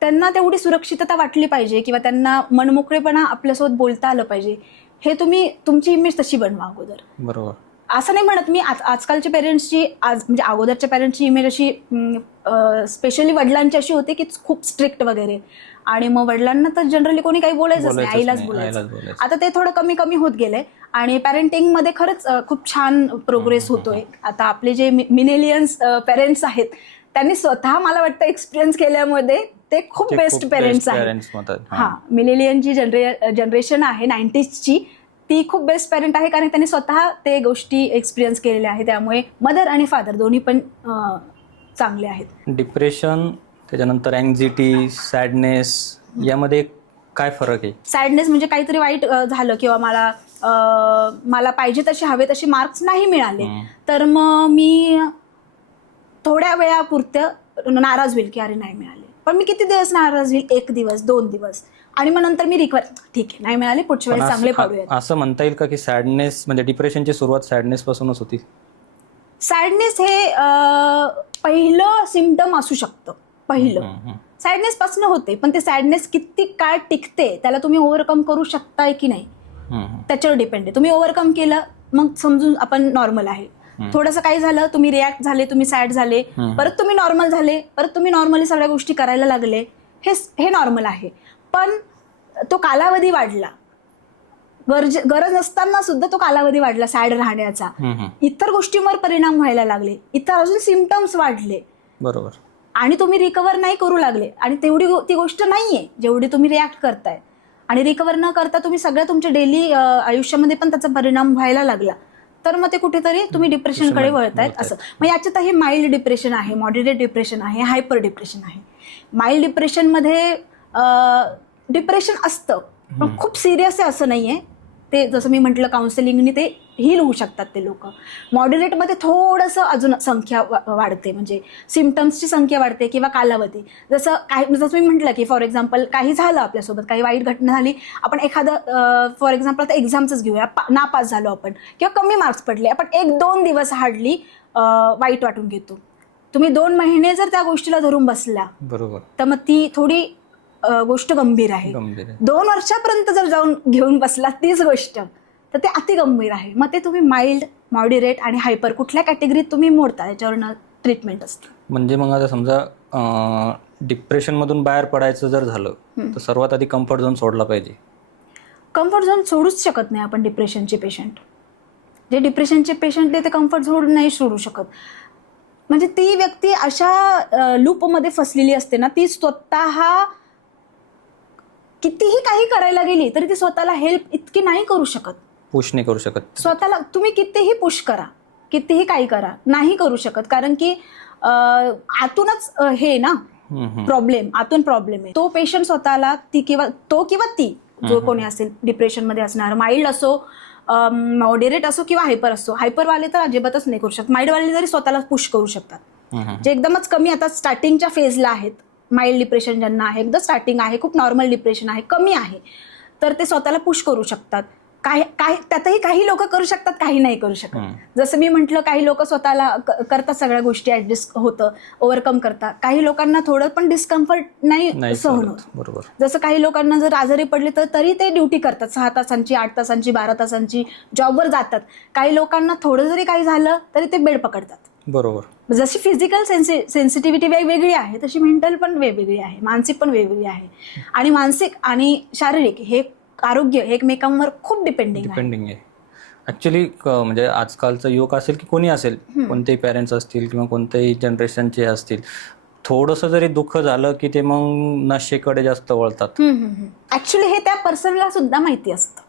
त्यांना तेवढी सुरक्षितता वाटली पाहिजे, किंवा त्यांना मनमोकळेपणा आपल्यासोबत बोलता आलं पाहिजे. हे तुम्ही तुमची इमेज तशी बनवा अगोदर. बरोबर. असं नाही म्हणत मी आजकालच्या पेरेंट्सची, म्हणजे अगोदरच्या पेरेंट्सची इमेज अशी स्पेशली वडिलांची अशी होती की खूप स्ट्रिक्ट वगैरे, आणि मग वडिलांना तर जनरली कोणी काही बोलायचंच नाही, आईलाच बोलायचं. आता ते थोडं कमी कमी होत गेलंय, आणि पॅरेंटिंगमध्ये खरंच खूप छान प्रोग्रेस होतोय. आता आपले जे मिलेनियन्स पेरेंट्स आहेत त्यांनी स्वतः मला वाटतं एक्सपिरियन्स केल्यामध्ये ते खूप बेस्ट पेरेंट्स आहेत. हां, मिलेनियन जी जनरेशन आहे 90sची, ती खूप बेस्ट पेरेंट आहे, कारण त्यांनी स्वतः ते गोष्टी एक्सपिरियन्स केलेल्या आहे. त्यामुळे मदर आणि फादर दोन्ही पण चांगले आहेत. डिप्रेशन, त्याच्यानंतर अँक्झायटी, सॅडनेस, यामध्ये काय फरक आहे? सॅडनेस म्हणजे काहीतरी वाईट झालं, किंवा मला पाहिजे तसे हवे तसे मार्क्स नाही मिळाले, तर मग मी थोड्या वेळापुरतं नाराज होईल की अरे नाही मिळाले, पण मी किती दिवस नाराज होईल, 1 दिवस 2 दिवस, आणि मग नंतर मी रिकवर, ठीक आहे नाही मिळाले, पुढच्या वेळेस चांगले पाडूयात. असं म्हणता येईल का की सॅडनेस म्हणजे डिप्रेशनची सुरुवात सॅडनेस पासूनच होती? सॅडनेस हे पहिलं सिम्पटम असू शकतं, पहिलं सॅडनेस पासून होते, पण ते सॅडनेस किती काळ टिकते, त्याला तुम्ही ओव्हरकम करू शकताय की नाही त्याच्यावर डिपेंड आहे. तुम्ही ओव्हरकम केलं मग समजून आपण नॉर्मल आहे. थोडंसं काही झालं, तुम्ही रिॲक्ट झाले, तुम्ही सॅड झाले, परत तुम्ही नॉर्मल झाले, परत तुम्ही नॉर्मली सगळ्या गोष्टी करायला लागले, हे नॉर्मल आहे. पण तो कालावधी वाढला, गरज नसताना सुद्धा तो कालावधी वाढला सॅड राहण्याचा. इतर गोष्टींवर परिणाम व्हायला लागले, इतर अजून सिम्पटम्स वाढले. बरोबर. आणि तुम्ही रिकवर नाही करू लागले. आणि तेवढी ती गोष्ट नाहीये जेवढी तुम्ही रिॲक्ट करताय. आणि रिकवर न करता तुम्ही सगळ्या तुमच्या डेली आयुष्यामध्ये पण त्याचा परिणाम व्हायला लागला, तर मग ते कुठेतरी तुम्ही डिप्रेशनकडे वळतायत असं. मग याच्यातही माइल्ड डिप्रेशन आहे, मॉडरेट डिप्रेशन आहे, हायपर डिप्रेशन आहे. माइल्ड डिप्रेशनमध्ये डिप्रेशन असतं पण खूप सिरियस आहे असं नाहीये. ते जसं मी म्हटलं काउन्सिलिंगनी ते हील होऊ शकतात ते लोक. मॉडरेटमध्ये थोडंसं अजून संख्या वाढते, म्हणजे सिम्पटम्सची संख्या वाढते किंवा कालावधी. जसं मी म्हटलं की फॉर एक्झाम्पल काही झालं आपल्यासोबत, काही वाईट घटना झाली, आपण एखादं फॉर एक्झाम्पल आता एक्झामचंच घेऊया, नापास झालो आपण किंवा कमी मार्क्स पडले, आपण 1-2 दिवस हार्डली वाईट वाटून घेतो. तुम्ही 2 महिने जर त्या गोष्टीला धरून बसला, बरोबर, तर मग ती थोडी गोष्ट गंभीर आहे. 2 वर्षापर्यंत जर जाऊन घेऊन बसला तीच गोष्ट, तर ते अति गंभीर आहे. मग ते तुम्ही माइल्ड, मॉडरेट आणि हायपर कुठल्या कॅटेगरीत तुम्ही मोडता याच्यावर ट्रीटमेंट असते. म्हणजे मग आता समजा डिप्रेशनमधून बाहेर पडायचं जर झालं तर सर्वात आधी कम्फर्ट झोन सोडला पाहिजे. कम्फर्ट झोन सोडूच शकत नाही आपण. डिप्रेशनचे पेशंट, जे डिप्रेशनचे पेशंट ते कम्फर्ट झोन नाही सोडू शकत. म्हणजे ती व्यक्ती अशा लूपमध्ये फसलेली असते ना, ती स्वतः कितीही काही करायला गेली तरी ती स्वतःला हेल्प इतकी नाही करू शकत, पुश नाही करू शकत. स्वतःला तुम्ही कितीही पुश करा, कितीही काही करा, नाही करू शकत. कारण की आतूनच हे ना प्रॉब्लेम, आतून प्रॉब्लेम आहे. तो पेशंट स्वतःला ती किंवा ती जो कोणी असेल डिप्रेशनमध्ये असणार, माइल्ड असो, मॉडरेट असो किंवा हायपर असो. हायपरवाले तर अजिबातच नाही करू शकत. माइल्डवाले तरी स्वतःला पुश करू शकतात. जे एकदमच कमी आता स्टार्टिंगच्या फेजला आहेत, माइल्ड डिप्रेशन ज्यांना आहे, एकदम स्टार्टिंग आहे, खूप नॉर्मल डिप्रेशन आहे, कमी आहे, तर ते स्वतःला पुश करू शकतात. त्यातही काही लोक करू शकतात, काही नाही करू शकत. जसं मी म्हटलं, काही लोक स्वतःला करतात, सगळ्या गोष्टी ऍडजस्ट होतं, ओव्हरकम करतात. काही लोकांना थोडं पण डिस्कम्फर्ट नाही सहन होत. बरोबर. जसं काही लोकांना जर आजारी पडले तर तरी ते ड्युटी करतात, 6 तासांची, 8 तासांची, 12 तासांची जॉबवर जातात. काही लोकांना थोडं जरी काही झालं तरी ते बेड पकडतात. बरोबर. जशी फिजिकल सेन्सिटिव्हिटी वेगवेगळी आहे, तशी मेंटल पण वेगवेगळी आहे, मानसिक पण वेगवेगळी आहे. आणि मानसिक आणि शारीरिक हे आरोग्य एकमेकांवर खूप डिपेंडिंग आहे. ऍक्च्युली म्हणजे आजकालचं युवक असेल की कोणी असेल, कोणतेही पॅरेंट्स असतील किंवा कोणत्याही जनरेशनचे असतील, थोडंसं जरी दुःख झालं की ते मग नशेकडे जास्त वळतात. ऍक्च्युली हे त्या पर्सनला सुद्धा माहिती असतं,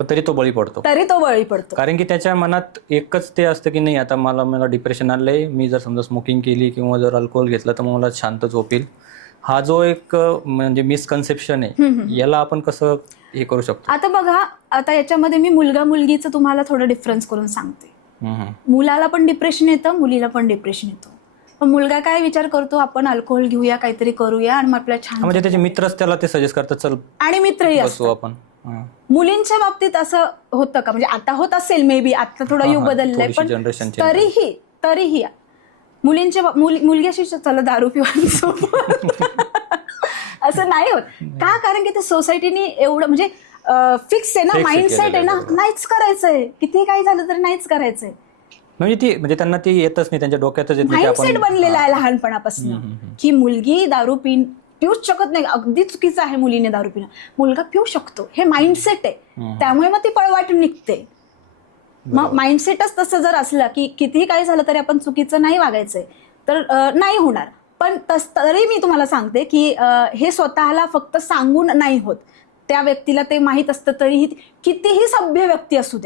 तरी तो बळी पडतो. कारण की त्याच्या मनात एकच ते असतं की नाही, आता मला डिप्रेशन आलंय, मी जर समजा स्मोकिंग केली किंवा जर अल्कोहोल घेतलं तर मला शांत झोप येईल. हा जो एक म्हणजे मिसकन्सेप्शन आहे, याला आपण कसं हे करू शकतो? आता बघा, आता याच्यामध्ये मी मुलगा मुलगीचं तुम्हाला थोडं डिफरन्स करून सांगते. मुलाला पण डिप्रेशन येतं, मुलीला पण डिप्रेशन येतं. पण मुलगा काय विचार करतो, आपण अल्कोहोल घेऊया, काहीतरी करूया आणि मग आपल्याला छान, म्हणजे त्याचे मित्रच त्याला ते सजेस्ट करतात, चल, आणि मित्रही असतो आपण. मुलींच्या बाबतीत असं होतं का? म्हणजे आता होत असेल, मे बी आता थोडं युग बदललंय, पण तरीही मुलगी अशी चला दारू पिऊन असं नाही होत का? कारण की ते सोसायटीने एवढं म्हणजे फिक्स आहे ना, माइंडसेट आहे ना, नाहीच करायचंय, किती काही झालं तरी नाहीच करायचंय. म्हणजे त्यांना ती येतच नाही, त्यांच्या डोक्यातच येत नाही. माइंडसेट बनलेला आहे लहानपणापासून की मुलगी दारू पिऊच शकत नाही, अगदी चुकीचं आहे मुलीने दारू पिणं, मुलगा पिऊ शकतो, हे माइंडसेट आहे. त्यामुळे मग ती पळवाटून निघते. मग माइंडसेटच तसं जर असलं की कितीही काही झालं तरी आपण चुकीचं नाही वागायचंय, तर नाही होणार. पण तरी मी तुम्हाला सांगते की हे स्वतःला फक्त सांगून नाही होत, त्या व्यक्तीला ते माहीत असतं तरीही, कितीही सभ्य व्यक्ती असू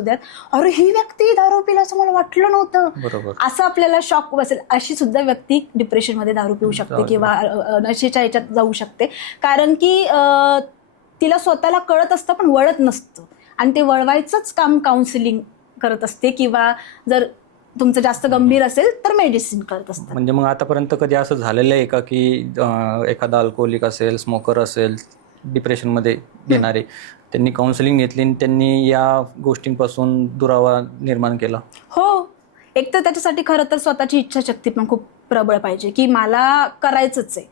द्यात, अरे ही व्यक्ती दारू पिला असं मला वाटलं नव्हतं, असं आपल्याला शॉक बसेल. अशी सुद्धा व्यक्ती डिप्रेशनमध्ये दारू पिऊ शकते किंवा नशेच्या याच्यात जाऊ शकते. कारण की तिला स्वतःला कळत असतं पण वळत नसतं, आणि ते वळवायचंच काम काउन्सिलिंग करत असते, किंवा जर तुमचं जास्त गंभीर असेल तर मेडिसिन करत असतात. म्हणजे मग आतापर्यंत कधी असं झालेलं आहे का की एखादा अल्कोहोलिक असेल, स्मोकर असेल, डिप्रेशनमध्ये घेणारे, त्यांनी काउन्सिलिंग घेतली आणि त्यांनी या गोष्टींपासून दुरावा निर्माण केला? हो. एक तर त्याच्यासाठी खरं तर स्वतःची इच्छाशक्ती पण खूप प्रबळ पाहिजे की मला करायचंच आहे,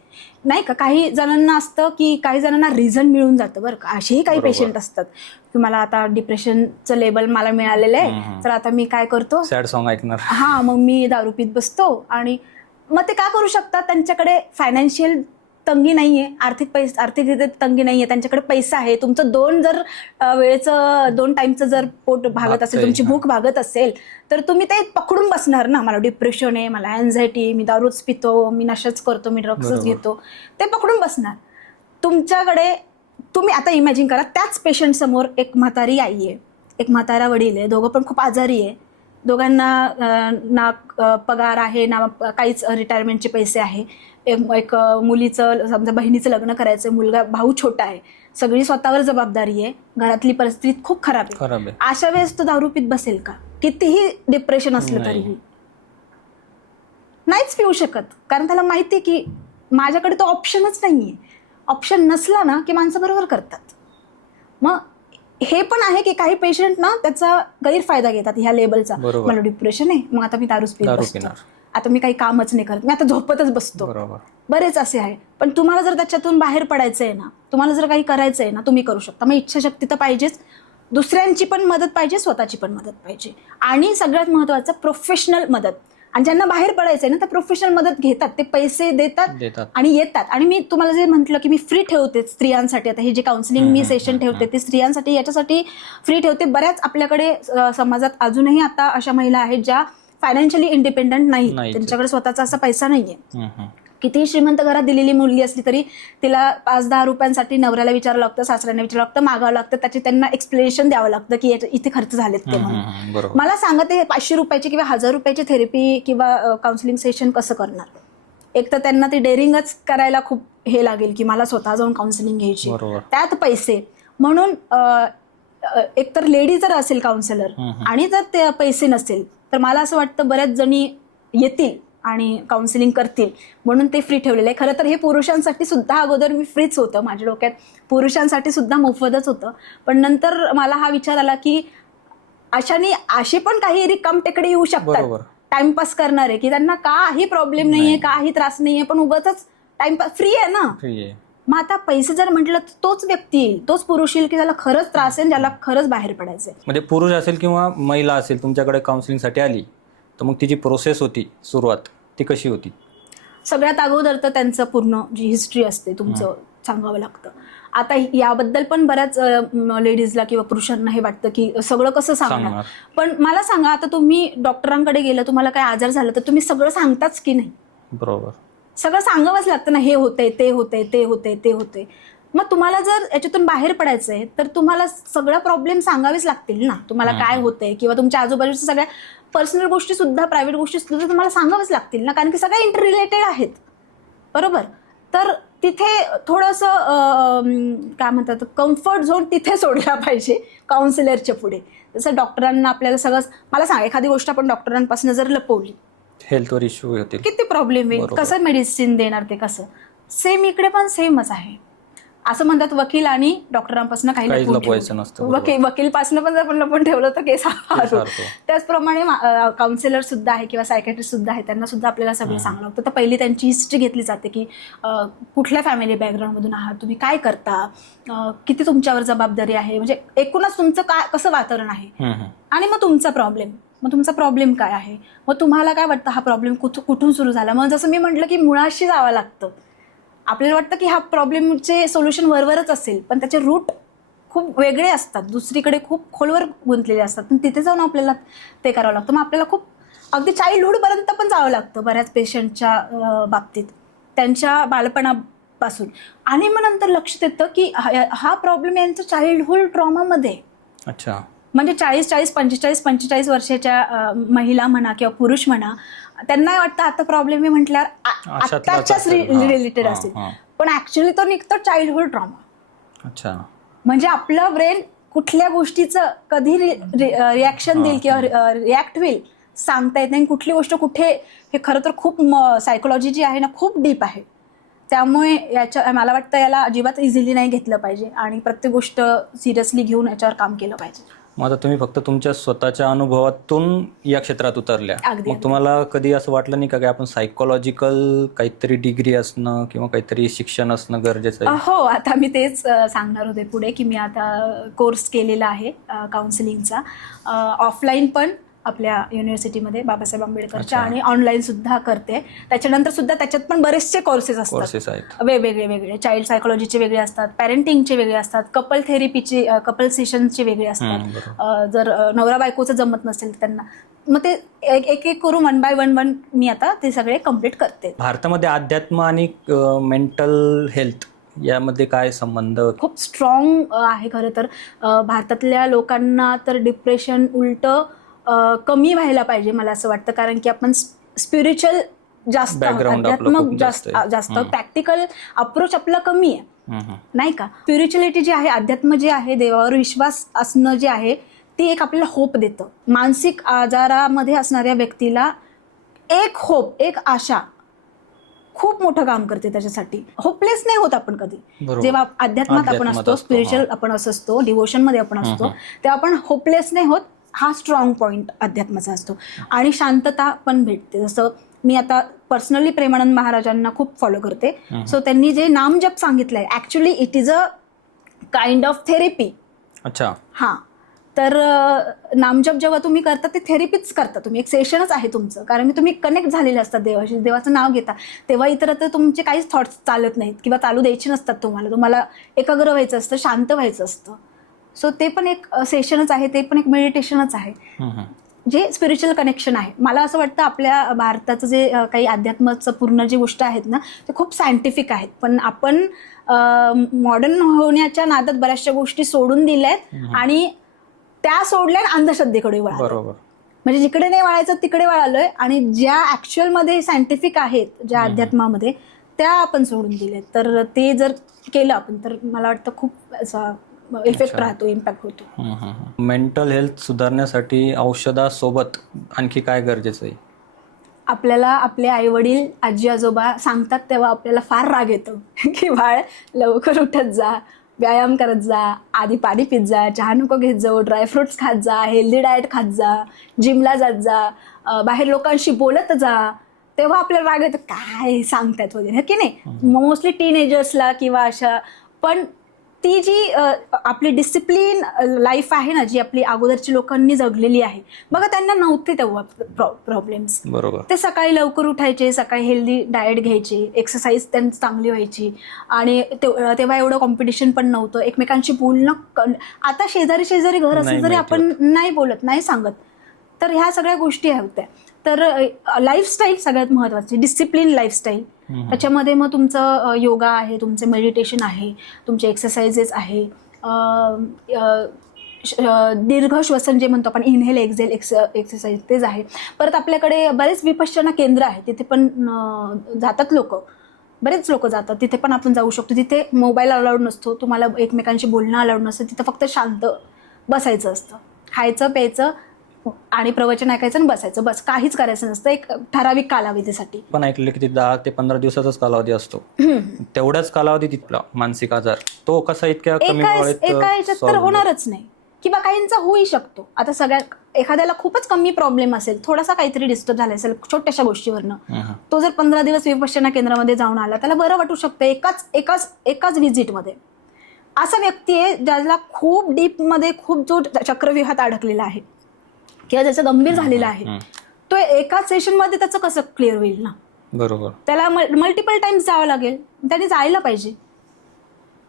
नाही का? काही जणांना असतं की काही जणांना रिझन मिळून जातं, बरं का, असेही काही पेशंट असतात की मला आता डिप्रेशनचं लेबल मला मिळालेलं आहे, तर आता मी काय करतो, सॅड सॉंग ऐकणार, मग मी दारू पीत बसतो. आणि मग ते काय करू शकतात, त्यांच्याकडे फायनान्शियल तंगी नाहीये, आर्थिकरित्या तंगी नाहीये, त्यांच्याकडे पैसा आहे, तुमचं दोन टाइमचं जर पोट भागत असेल, तुमची भूक भागत असेल, तर तुम्ही ते पकडून बसणार ना. मला डिप्रेशन आहे, मला अँझायटी, मी दारूच पितो, मी नशाच करतो, मी ड्रग्सच घेतो, ते पकडून बसणार. तुमच्याकडे तुम्ही आता इमॅजिन करा, त्याच पेशंट समोर एक म्हातारी आई आहे, एक म्हातारा वडील आहे, दोघं पण खूप आजारी आहे, दोघांना ना पगार आहे ना काहीच रिटायरमेंटचे पैसे आहे, एक मुलीचं समजा बहिणीचं लग्न करायचं, मुलगा भाऊ छोटा आहे, सगळी स्वतःवर जबाबदारी आहे, घरातली परिस्थिती खूप खराब आहे. अशा वेळेस तो दारू पित बसेल का? कितीही डिप्रेशन असलं तरीही नाहीच पिऊ शकत, कारण त्याला माहिती आहे की माझ्याकडे तो ऑप्शनच नाहीये. ऑप्शन नसला ना की माणसं बरोबर करतात. मग हे पण आहे की काही पेशंट ना त्याचा गैरफायदा घेतात ह्या लेबलचा. मला डिप्रेशन आहे, मग आता मी दारूच पित बसतो, आता मी काही कामच नाही करत, मी आता झोपतच बसतो. बरेच असे आहे. पण तुम्हाला जर त्याच्यातून बाहेर पडायचं आहे ना, तुम्हाला जर काही करायचं आहे ना, तुम्ही करू शकता. मग इच्छाशक्ती तर पाहिजेच, दुसऱ्यांची पण मदत पाहिजे, स्वतःची पण मदत पाहिजे, आणि सगळ्यात महत्त्वाचं प्रोफेशनल मदत. आणि ज्यांना बाहेर पडायचंय ना, तर प्रोफेशनल मदत घेतात, ते पैसे देतात आणि येतात. आणि मी तुम्हाला जे म्हटलं की मी फ्री ठेवते स्त्रियांसाठी, आता हे जे काउन्सिलिंग मी सेशन ठेवते ते स्त्रियांसाठी, याच्यासाठी फ्री ठेवते. बऱ्याच आपल्याकडे समाजात अजूनही आता अशा महिला आहेत ज्या फायनान्शियली इंडिपेंडंट नाही, त्यांच्याकडे स्वतःचा असा पैसा नाहीये. कितीही श्रीमंत घरात दिलेली मुलगी असली तरी तिला 5-10 रुपयांसाठी नवऱ्याला विचारावं लागतं, सासऱ्यांना विचारावं लागतं, मागावं लागतं, त्याचे त्यांना एक्सप्लेनेशन द्यावं लागतं की इथे खर्च झालेत ते म्हणून. मला सांगा, ते 500 रुपयाची किंवा 1000 रुपयाची थेरपी किंवा काउन्सिलिंग सेशन कसं करणार? एक तर त्यांना ती डेअरिंगच करायला खूप हे लागेल की मला स्वतः जाऊन काउन्सिलिंग घ्यायची, त्यात पैसे. म्हणून एकतर लेडी जर असेल काउन्सिलर आणि जर ते पैसे नसेल, तर मला असं वाटतं बऱ्याच जणी येतील आणि काउन्सिलिंग करतील, म्हणून ते फ्री ठेवलेलं आहे. खरं तर हे पुरुषांसाठी सुद्धा अगोदर मी फ्रीच होतं, माझ्या डोक्यात पुरुषांसाठी सुद्धा मोफतच होतं. पण नंतर मला हा विचार आला की असे पण काही रिकामटेकडे येऊ शकतात टाइमपास करणारे, की त्यांना काही प्रॉब्लेम नाहीये, काही त्रास नाहीये, पण उगाच टाइमपास फ्री आहे ना. मग आता पैसे जर म्हटलं तर तोच व्यक्ती येईल, तोच पुरुष येईल की त्याला खरंच त्रास आहे, ज्याला खरंच बाहेर पडायचंय. म्हणजे पुरुष असेल किंवा महिला असेल तुमच्याकडे काउन्सिलिंगसाठी आली, तर मग तिची प्रोसेस होती, सुरुवात ती कशी होती? सगळ्यात अगोदर तर त्यांचं पूर्ण जी हिस्ट्री असते तुमचं सांगावं लागतं. आता याबद्दल पण बऱ्याच लेडीजला किंवा पुरुषांना हे वाटतं की सगळं कसं सांगणार. पण मला सांगा, आता तुम्ही डॉक्टरांकडे गेलं, तुम्हाला काय आजार झाला तर तुम्ही सगळं सांगताच की नाही? बरोबर, सगळं सांगावंच लागतं ना, हे होतंय, ते होतंय, ते होतंय, ते होतंय. मग तुम्हाला जर याच्यातून बाहेर पडायचंय तर तुम्हाला सगळा प्रॉब्लेम सांगावेच लागतील ना, तुम्हाला काय होतंय, किंवा तुमच्या आजूबाजूच्या सगळ्या पर्सनल गोष्टी सुद्धा, प्रायव्हेट गोष्टी सुद्धा तुम्हाला सांगावेच लागतील ना, कारण की सगळ्या इंटर रिलेटेड आहेत. बरोबर. तर तिथे थोडंसं काय म्हणतात, कम्फर्ट झोन तिथे सोडला पाहिजे काउन्सिलरच्या पुढे. जसं डॉक्टरांना आपल्याला सगळं, मला सांगा, एखादी गोष्ट आपण डॉक्टरांपासून जर लपवली, हेल्थवर इश्यू होतील, किती प्रॉब्लेम येईल, कसं मेडिसिन देणार ते, कसं. सेम इकडे पण सेमच आहे. असं म्हणतात वकील आणि डॉक्टरांपासून काही लपवायचं नसतं. वकीलपासून पण जर आपण लपवून ठेवलं तर केस हारू. त्याचप्रमाणे काउन्सिलर सुद्धा आहे किंवा सायकॅट्रिस्ट सुद्धा आहे, त्यांना सुद्धा आपल्याला सगळं सांगावं लागतं. तर पहिली त्यांची हिस्ट्री घेतली जाते की कुठल्या फॅमिली बॅकग्राऊंडमधून आहात, तुम्ही काय करता, किती तुमच्यावर जबाबदारी आहे, म्हणजे एकूणच तुमचं काय कसं वातावरण आहे, आणि मग तुमचा प्रॉब्लेम काय आहे, मग तुम्हाला काय वाटतं हा प्रॉब्लेम कुठून सुरू झाला. मग जसं मी म्हटलं की मुळाशी जावं लागतं. आपल्याला वाटतं की हा प्रॉब्लेमचे सोल्युशन वरवरच असेल, पण त्याचे रूट खूप वेगळे असतात, दुसरीकडे खूप खोलवर गुंतलेले असतात, पण तिथे जाऊन आपल्याला ते करावं लागतं. मग आपल्याला खूप अगदी चाइल्डहुडपर्यंत पण जावं लागतं बऱ्याच पेशंटच्या बाबतीत, त्यांच्या बालपणापासून. आणि मग नंतर लक्षात येतं की हा प्रॉब्लेम यांचा चाइल्डहुड ट्रॉमामध्ये. अच्छा. म्हणजे 45 वर्षाच्या महिला म्हणा किंवा पुरुष म्हणा, त्यांना वाटतं आता प्रॉब्लेम आहे म्हटल्यावर आत्ताच्याच रिलेटेड असेल, पण ऍक्च्युअली तो निघतो चाइल्डहुड ट्रॉमा. अच्छा. म्हणजे आपलं ब्रेन कुठल्या गोष्टीचं कधी रिॲक्शन देईल किंवा रिॲक्ट होईल सांगता येत नाही. कुठली गोष्ट कुठे, हे खरं तर खूप सायकोलॉजी जी आहे ना खूप डीप आहे. त्यामुळे मला वाटतं याला अजिबात इझिली नाही घेतलं पाहिजे आणि प्रत्येक गोष्ट सिरियसली घेऊन याच्यावर काम केलं पाहिजे. मग आता तुम्ही फक्त तुमच्या स्वतःच्या अनुभवातून या क्षेत्रात उतरल्या, मग तुम्हाला कधी असं वाटलं नाही का की आपण सायकोलॉजिकल काहीतरी डिग्री असणं किंवा काहीतरी शिक्षण असणं गरजेचं आहे? हो, आता मी तेच सांगणार होते पुढे की मी आता कोर्स केलेला आहे काउन्सिलिंगचा, ऑफलाईन पण आपल्या युनिव्हर्सिटीमध्ये बाबासाहेब आंबेडकरच्या, आणि ऑनलाईन सुद्धा करते. त्याच्यानंतर सुद्धा त्याच्यात पण बरेचसे कोर्सेस असतात, वेगवेगळे चाइल्ड सायकोलॉजीचे वेगळे असतात, पॅरेंटिंगचे वेगळे असतात, कपल थेरपीचे, कपल सेशनचे वेगळे असतात. जर नवरा बायकोचं जमत नसेल त्यांना, मग ते एक एक करून 1 by 1 मी आता ते सगळे कम्प्लीट करते. भारतामध्ये अध्यात्म आणि मेंटल हेल्थ यामध्ये काय संबंध? खूप स्ट्रॉंग आहे खरं तर. भारतातल्या लोकांना तर डिप्रेशन उलटं कमी व्हायला पाहिजे मला असं वाटतं, कारण की आपण स्पिरिच्युअल जास्त आहोत, अध्यात्मक जास्त प्रॅक्टिकल अप्रोच आपला कमी आहे, नाही का. स्पिरिच्युअलिटी जी आहे, अध्यात्म जे आहे, देवावर विश्वास असणं जे आहे, ती एक आपल्याला होप देतं. मानसिक आजारामध्ये असणाऱ्या व्यक्तीला एक होप, एक आशा खूप मोठं काम करते त्याच्यासाठी. होपलेस नाही होत आपण कधी. जेव्हा अध्यात्मात आपण असतो, स्पिरिच्युअल आपण असतो, डिव्होशनमध्ये आपण असतो, तेव्हा आपण होपलेस नाही होत. हा स्ट्रॉंग पॉइंट अध्यात्माचा असतो. आणि शांतता पण भेटते. जसं मी आता पर्सनली प्रेमानंद महाराजांना खूप फॉलो करते. सो त्यांनी जे नामजप सांगितलंय, actually it is a kind of therapy. अच्छा. हां, तर नामजप जेव्हा तुम्ही करता ते थेरपीच करता तुम्ही, एक सेशनच आहे तुमचं, कारण की तुम्ही कनेक्ट झालेले असतात देवाशी, देवाचं नाव घेता. तेव्हा इतर तुमचे काहीच थॉट्स चालत नाहीत किंवा चालू द्यायचे नसतात तुम्हाला एकाग्र व्हायचं असतं, शांत व्हायचं असतं. सो ते पण एक सेशनच आहे, ते पण एक मेडिटेशनच आहे, जे स्पिरिच्युअल कनेक्शन आहे. मला असं वाटतं आपल्या भारताचं जे काही अध्यात्माचं पूर्ण जी गोष्ट आहेत ना, ते खूप सायंटिफिक आहेत, पण आपण मॉडर्न होण्याच्या नादात बऱ्याचशा गोष्टी सोडून दिल्यात आणि त्या सोडल्या अंधश्रद्धेकडे वळालो. बरोबर. म्हणजे जिकडे नाही वळायचं तिकडे वळालोय, आणि ज्या ऍक्च्युअलमध्ये सायंटिफिक आहेत, ज्या अध्यात्मामध्ये, त्या आपण सोडून दिल्यात. तर ते जर केलं आपण, तर मला वाटतं खूप असा इफेक्ट राहतो, इम्पॅक्ट होतो. मेंटल हेल्थ सुधारण्यासाठी औषधासोबत आणखी काय गरजेचं आहे? आपल्याला आपले आई वडील, आजी आजोबा सांगतात तेव्हा आपल्याला फार राग येतो की बाळ लवकर उठत जा, व्यायाम करत जा, आधी पाणी पित जा, चहा नको घेत जाऊ, ड्रायफ्रुट्स खात जा, हेल्दी डाएट खात जा, जिमला जात जा, बाहेर लोकांशी बोलत जा. तेव्हा आपल्याला राग येतो, काय सांगतात वगैरे, की नाही. मोस्टली टीनेजर्सला किंवा अशा. पण ती जी आपली डिसिप्लिन लाईफ आहे ना, जी आपली अगोदरची लोकांनी जगलेली आहे बघा, त्यांना नव्हते तेव्हा प्रॉब्लेम्स. बरोबर. ते सकाळी लवकर उठायचे, सकाळी हेल्दी डाएट घ्यायचे, एक्सरसाइज त्यांची चांगली व्हायची, आणि तेव्हा एवढं कॉम्पिटिशन पण नव्हतं, एकमेकांशी बोलणं. आता शेजारी घर असेल तरी आपण नाही बोलत, नाही सांगत. तर ह्या सगळ्या गोष्टी होत्या. तर लाईफस्टाईल सगळ्यात महत्त्वाची, डिसिप्लिन लाईफस्टाईल. त्याच्यामध्ये मग तुमचं योगा आहे, तुमचं मेडिटेशन आहे, तुमचे एक्सरसाइजेस आहे, दीर्घ श्वसन जे म्हणतो आपण, इनहेल एक्झेल एक्सरसाइज तेच आहे. परत आपल्याकडे बरेच विपश्यना केंद्र आहे, तिथे पण जातात लोक, बरेच लोक जातात, तिथे पण आपण जाऊ शकतो. तिथे मोबाईल अलाउड नसतो, तुम्हाला एकमेकांशी बोलणं अलाउड नसतं, तिथं फक्त शांत बसायचं असतं, खायचं प्यायचं आणि प्रवचन ऐकायचं आणि बसायचं, बस. काहीच करायचं नसतं, एक ठराविक कालावधीसाठी. पण ऐकलं की 10 ते 15 दिवसाचाच कालावधी असतो, तेवढ्याच कालावधी तिथला मानसिक आजार तो कसा इतक्या कमी वेळेत एका याच्यात तर होणारच नाही, किंवा काहींचा होऊही शकतो. आता एखाद्याला खूपच कमी प्रॉब्लेम असेल, थोडासा काहीतरी डिस्टर्ब झाला असेल छोट्याशा गोष्टीवरनं, तो जर 15 दिवस विपश्यना केंद्रामध्ये जाऊन आला, त्याला बरं वाटू शकतं एकाच व्हिजिटमध्ये. असा व्यक्ती आहे ज्याला खूप डीपमध्ये, खूप जो चक्रव्यूहात अडकलेला आहे किंवा ज्याचं गंभीर झालेलं आहे, तो एकाच सेशनमध्ये त्याचं कसं क्लिअर होईल ना. बरोबर. त्याला मल्टिपल टाइम्स जावं लागेल, त्याने जायला पाहिजे.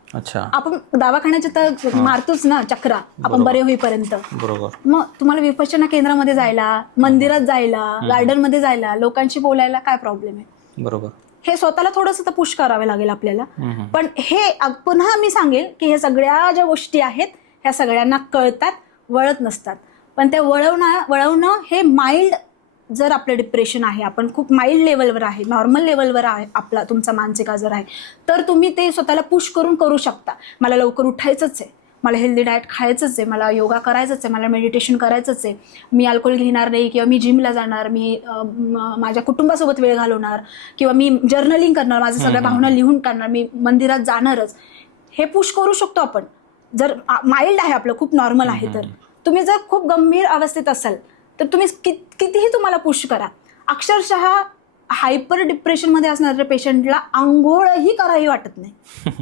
अच्छा. आपण दवाखान्याच्या तर मारतोच ना चक्रा, आपण बरे होईपर्यंत. बरोबर. मग तुम्हाला विपश्यना केंद्रामध्ये जायला, मंदिरात जायला, गार्डनमध्ये जायला, लोकांशी बोलायला काय प्रॉब्लेम आहे? बरोबर. हे स्वतःला थोडंसं तर पुश करावे लागेल आपल्याला. पण हे पुन्हा मी सांगेल की हे सगळ्या ज्या गोष्टी आहेत, ह्या सगळ्यांना कळतात, वळत नसतात. पण ते वळवणं हे माइल्ड, जर आपलं डिप्रेशन आहे, आपण खूप माइल्ड लेवलवर आहे, नॉर्मल लेवलवर आहे, आपला तुमचा मानसिक आजार आहे, तर तुम्ही ते स्वतःला पुश करून करू शकता. मला लवकर उठायचंच आहे, मला हेल्दी डाएट खायचंच आहे, मला योगा करायचंच आहे, मला मेडिटेशन करायचंच आहे, मी अल्कोहोल घेणार नाही, किंवा मी जिमला जाणार, मी माझ्या कुटुंबासोबत वेळ घालवणार, किंवा मी जर्नलिंग करणार, माझ्या सगळ्या भावना लिहून काढणार, मी मंदिरात जाणारच. हे पुश करू शकतो आपण, जर माइल्ड आहे आपलं, खूप नॉर्मल आहे. तर तुम्ही जर खूप गंभीर अवस्थेत असाल तर तुम्ही कितीही तुम्हाला पुश करा, अक्षरशः हायपर डिप्रेशनमध्ये असणाऱ्या पेशंटला आंघोळही करावी वाटत नाही.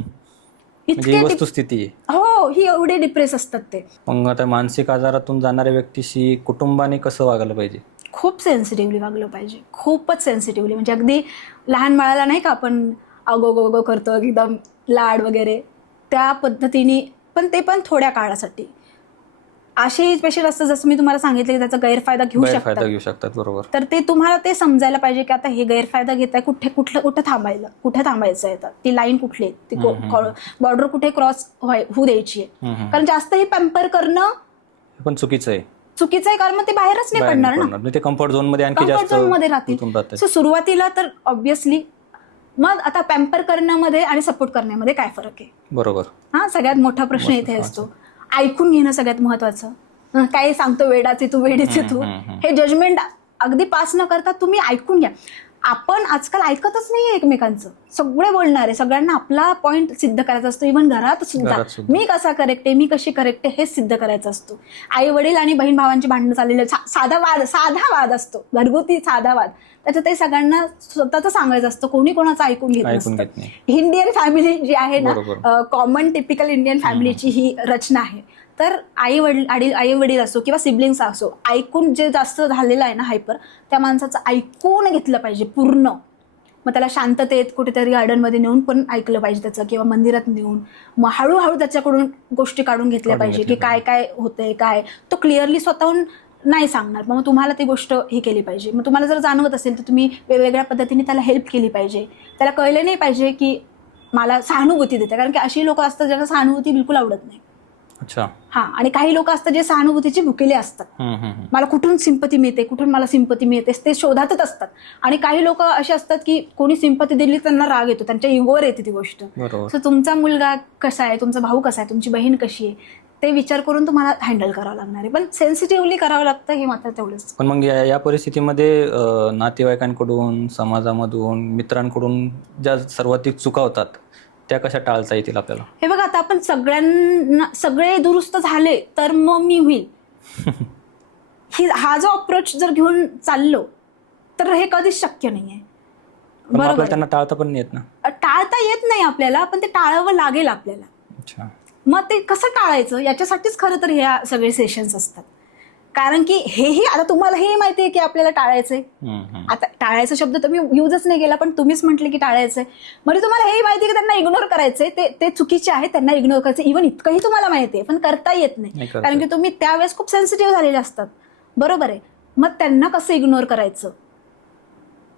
इतकी वस्तुस्थिती आहे. हो, हो, ही एवढे डिप्रेस असतात ते. मग आता मानसिक आजारातून जाणाऱ्या व्यक्तीशी कुटुंबाने कसं वागायला पाहिजे? खूप सेन्सिटिव्हली वागलं पाहिजे, खूपच सेन्सिटिव्हली. म्हणजे अगदी लहान बाळाला नाही का आपण अगो करतो एकदम लाड वगैरे, त्या पद्धतीने, पण ते पण थोड्या काळासाठी. असे पेशंट असतात जसं मी तुम्हाला सांगितलं की त्याचा गैरफायदा घेऊ शकतात. बरोबर. तर ते तुम्हाला ते समजायला पाहिजे की आता हे गैरफायदा घेत आहे, कुठं थांबायचं आहे, ती लाईन कुठली आहे, ती बॉर्डर कुठे क्रॉस होऊ द्यायची आहे. कारण जास्त हे पॅम्पर करणं पण चुकीचं आहे, कारण मग ते बाहेरच नाही पडणार ना, ते कम्फर्ट झोन मध्ये आणखी कम्फर्ट जास्त झोन मध्ये राहतील. सो सुरुवातीला तर ऑब्व्हियसली मग आता पॅम्पर करण्यामध्ये आणि सपोर्ट करण्यामध्ये काय फरक आहे? बरोबर. हा, सगळ्यात मोठा प्रश्न इथे असतो. ऐकून घेणं सगळ्यात महत्वाचं. काय सांगतो वेडाचे तू, वेडीचे तू, हे जजमेंट अगदी पास न करता तुम्ही ऐकून घ्या. आपण आजकाल ऐकतच नाही एकमेकांचं, सगळे बोलणारे, सगळ्यांना आपला पॉइंट सिद्ध करायचा असतो. इव्हन घरात सुद्धा मी कसा करेक्ट आहे, मी कशी करेक्ट आहे, हे सिद्ध करायचं असतो. आई वडील आणि बहीण भावांची भांडणं चाललेले, साधा वाद असतो, घरगुती साधा वाद, त्याच्यात ते सगळ्यांना स्वतःच सांगायचं असतं, कोणी कोणाचं ऐकून घेत नसतं. इंडियन फॅमिली जी आहे ना, कॉमन टिपिकल इंडियन फॅमिलीची ही रचना आहे. तर आई वडील असो किंवा सिबलिंग्स असो, ऐकून जे जास्त झालेलं आहे ना हायपर, त्या माणसाचं ऐकून घेतलं पाहिजे पूर्ण. मग त्याला शांततेत कुठेतरी गार्डनमध्ये नेऊन पण ऐकलं पाहिजे त्याचं, किंवा मंदिरात नेऊन मग हळूहळू त्याच्याकडून गोष्टी काढून घेतल्या पाहिजे की काय काय होतंय, काय तो क्लिअरली स्वतःहून नाही सांगणार. मग तुम्हाला ती गोष्ट हे केली पाहिजे. मग तुम्हाला जर जाणवत असेल तर तुम्ही वेगवेगळ्या पद्धतीने त्याला हेल्प केली पाहिजे. त्याला कळलं नाही पाहिजे की मला सहानुभूती देते, कारण की अशी लोक असतात ज्यांना सहानुभूती बिलकुल आवडत नाही. अच्छा. हा, आणि काही लोक असतात जे सहानुभूतीचे भुकेले असतात. मला कुठून सिंपती मिळते, मला सिंपती मिळते, ते शोधातच असतात. आणि काही लोक असे असतात की कोणी सिंपती दिली त्यांना राग येतो, त्यांच्या इगोवर येते ती गोष्ट. सो तुमचा मुलगा कसा आहे, तुमचा भाऊ कसा आहे, तुमची बहीण कशी आहे, ते विचार करून तुम्हाला हँडल करावं लागणार आहे. पण सेन्सिटिव्हली करावं लागतं, हे मात्र तेवढंच. पण मग या परिस्थितीमध्ये नातेवाईकांकडून, समाजामधून, मित्रांकडून ज्या सर्वाधिक चुका होतात त्या कशा टाळता येतील आपल्याला? हे बघा, आता आपण सगळे दुरुस्त झाले तर मग मी होईल, हा जो अप्रोच जर घेऊन चाललो तर हे कधीच शक्य नाहीये. बरोबर. त्यांना टाळता पण येत ना, टाळता येत नाही आपल्याला, पण ते टाळावं लागेल आपल्याला. अच्छा. मग ते कसं टाळायचं, याच्यासाठीच खरं तर हे सगळे सेशन्स असतात. कारण की हेही आता तुम्हाला हे माहिती आहे की आपल्याला टाळायचंय. आता टाळायचा शब्द तर मी युजच नाही केला, पण तुम्हीच म्हटले की टाळायचंय. म्हणजे तुम्हाला हेही माहिती आहे की त्यांना इग्नोर करायचंय, ते चुकीचे आहे, त्यांना इग्नोर करायचं. इव्हन इतकंही तुम्हाला माहिती आहे, पण करता येत नाही, कारण की तुम्ही त्यावेळेस खूप सेन्सिटिव्ह झालेले असतात. बरोबर आहे. मग त्यांना कसं इग्नोर करायचं,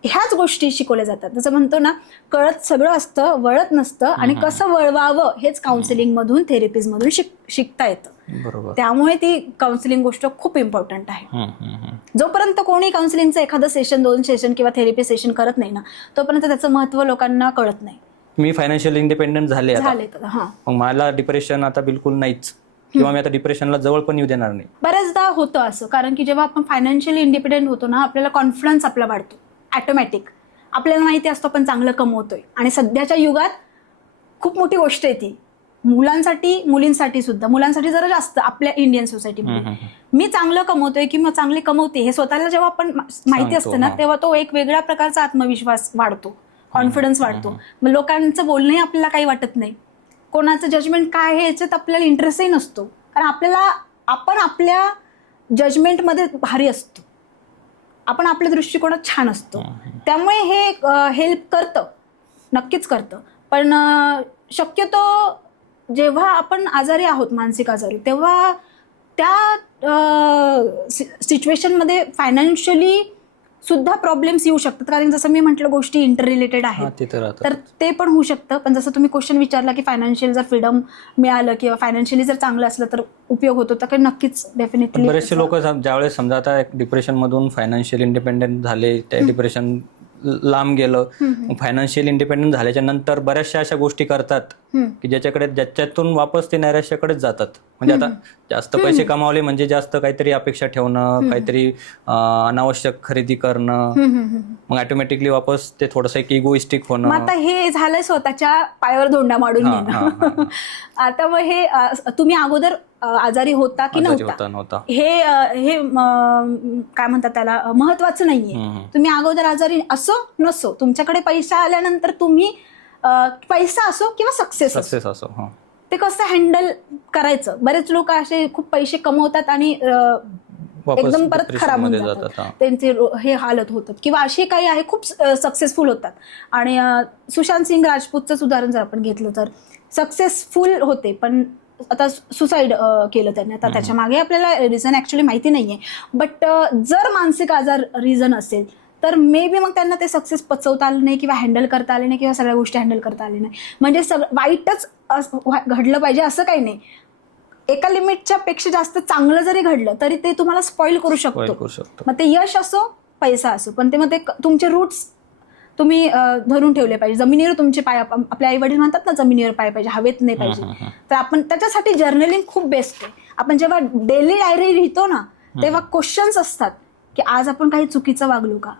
ह्याच गोष्टी शिकवल्या जातात. जसं म्हणतो ना, कळत सगळं असतं, वळत नसतं, आणि कसं वळवावं हेच काउन्सिलिंग मधून, थेरपीज मधून शिकता येतं. बरोबर. त्यामुळे ती काउन्सिलिंग गोष्ट खूप इम्पॉर्टंट आहे. जोपर्यंत कोणी काउन्सिलिंगचं एखादं सेशन, 2 सेशन किंवा थेरपी सेशन करत नाही ना, तोपर्यंत त्याचं महत्व लोकांना कळत नाही. मी फायनान्शियल इंडिपेंडेंट झाले, हा, मग मला डिप्रेशन आता बिलकुल नाहीच, किंवा मी आता डिप्रेशनला जवळ पण येऊ देणार नाही. बऱ्याचदा होतं असं, कारण की जेव्हा आपण फायनान्शियली इंडिपेंडेंट होतो ना, आपल्याला कॉन्फिडन्स आपला वाढतो ऑटोमॅटिक. आपल्याला माहिती असतं आपण चांगलं कमवतोय, आणि सध्याच्या युगात खूप मोठी गोष्ट आहे ती, मुलांसाठी, मुलींसाठी सुद्धा. मुलांसाठी जरा जास्त आपल्या इंडियन सोसायटीमध्ये. मी चांगलं कमवतोय किंवा चांगले कमवते हे स्वतःला जेव्हा आपण माहिती असतं ना, तेव्हा तो एक वेगळ्या प्रकारचा आत्मविश्वास वाढतो, कॉन्फिडन्स वाढतो. मग लोकांचं बोलणंही आपल्याला काही वाटत नाही, कोणाचं जजमेंट काय आहे याच्यात आपल्याला इंटरेस्टही नसतो, कारण आपण आपल्या जजमेंटमध्ये भारी असतो, आपण आपल्या दृष्टिकोनात छान असतो. त्यामुळे हे हेल्प करतं, नक्कीच करतं. पण शक्यतो जेव्हा आपण आजारी आहोत, मानसिक आजारी, तेव्हा त्या सिच्युएशनमध्ये फायनान्शियली सुद्धा प्रॉब्लेम्स येऊ शकतात, कारण जसं मी म्हटलं गोष्टी इंटर रिलेटेड आहेत, तर ते पण होऊ शकतं. पण जसं तुम्ही क्वेश्चन विचारला की फायनान्शियल जर फ्रीडम मिळालं किंवा फायनान्शियली जर चांगलं असलं तर उपयोग होतो, तर नक्कीच डेफिनेटली. बरेचसे लोक ज्यावेळेस समजा आता डिप्रेशन मधून फायनान्शियल इंडिपेंडेंट झाले, त्या डिप्रेशन लांब गेलं, फायनान्शियल इंडिपेंडेंट झाल्याच्या नंतर बऱ्याचशा अशा गोष्टी करतात की ज्याच्यातून वापस ते नैराश्याकडेच जातात. म्हणजे आता जास्त पैसे कमावले म्हणजे जास्त काहीतरी अपेक्षा ठेवणं, काहीतरी अनावश्यक खरेदी करणं, मग ऑटोमॅटिकली वापस ते थोडंसं एक इगोइस्टिक होणं. आता हे झालंय स्वतःच्या पायावर धोंडा मारून घेणं. आता मग हे तुम्ही अगोदर आजारी होता की नव्हता, हे काय म्हणतात त्याला, महत्वाचं नाहीये. तुम्ही अगोदर आजारी असो नसो, तुमच्याकडे पैसा आल्यानंतर तुम्ही पैसा असो किंवा सक्सेस असो, ते कसं हँडल करायचं. बरेच लोक असे खूप पैसे कमवतात आणि एकदम परत खराब होऊन जातात, त्यांचे हे हालत होतात. किंवा असे काही आहे खूप सक्सेसफुल होतात. आणि सुशांत सिंग राजपूतचंच उदाहरण जर आपण घेतलं तर सक्सेसफुल होते पण आता सुसाईड केलं त्यांनी. आता त्याच्या मागे आपल्याला रिझन ऍक्च्युली माहिती नाहीये, बट जर मानसिक आजार रिझन असेल तर मे बी मग त्यांना ते सक्सेस पचवता आलं नाही किंवा हँडल करता आले नाही किंवा सगळ्या गोष्टी हँडल करता आल्या नाही. म्हणजे वाईटच घडलं पाहिजे असं काही नाही. एका लिमिटच्या पेक्षा जास्त चांगलं जरी घडलं तरी ते तुम्हाला स्पॉइल करू शकतो. मग ते यश असो पैसा असो, पण ते मग ते तुमचे रूट्स तुम्ही धरून ठेवले पाहिजे. जमिनीवर तुमचे पाय, आपले आई वडील म्हणतात ना जमिनीवर पाय पाहिजे, हवेत नाही पाहिजे. तर आपण त्याच्यासाठी जर्नलिंग खूप बेस्ट आहे. आपण जेव्हा डेली डायरी लिहितो ना तेव्हा क्वेश्चन्स असतात की आज आपण काही चुकीचं वागलो का,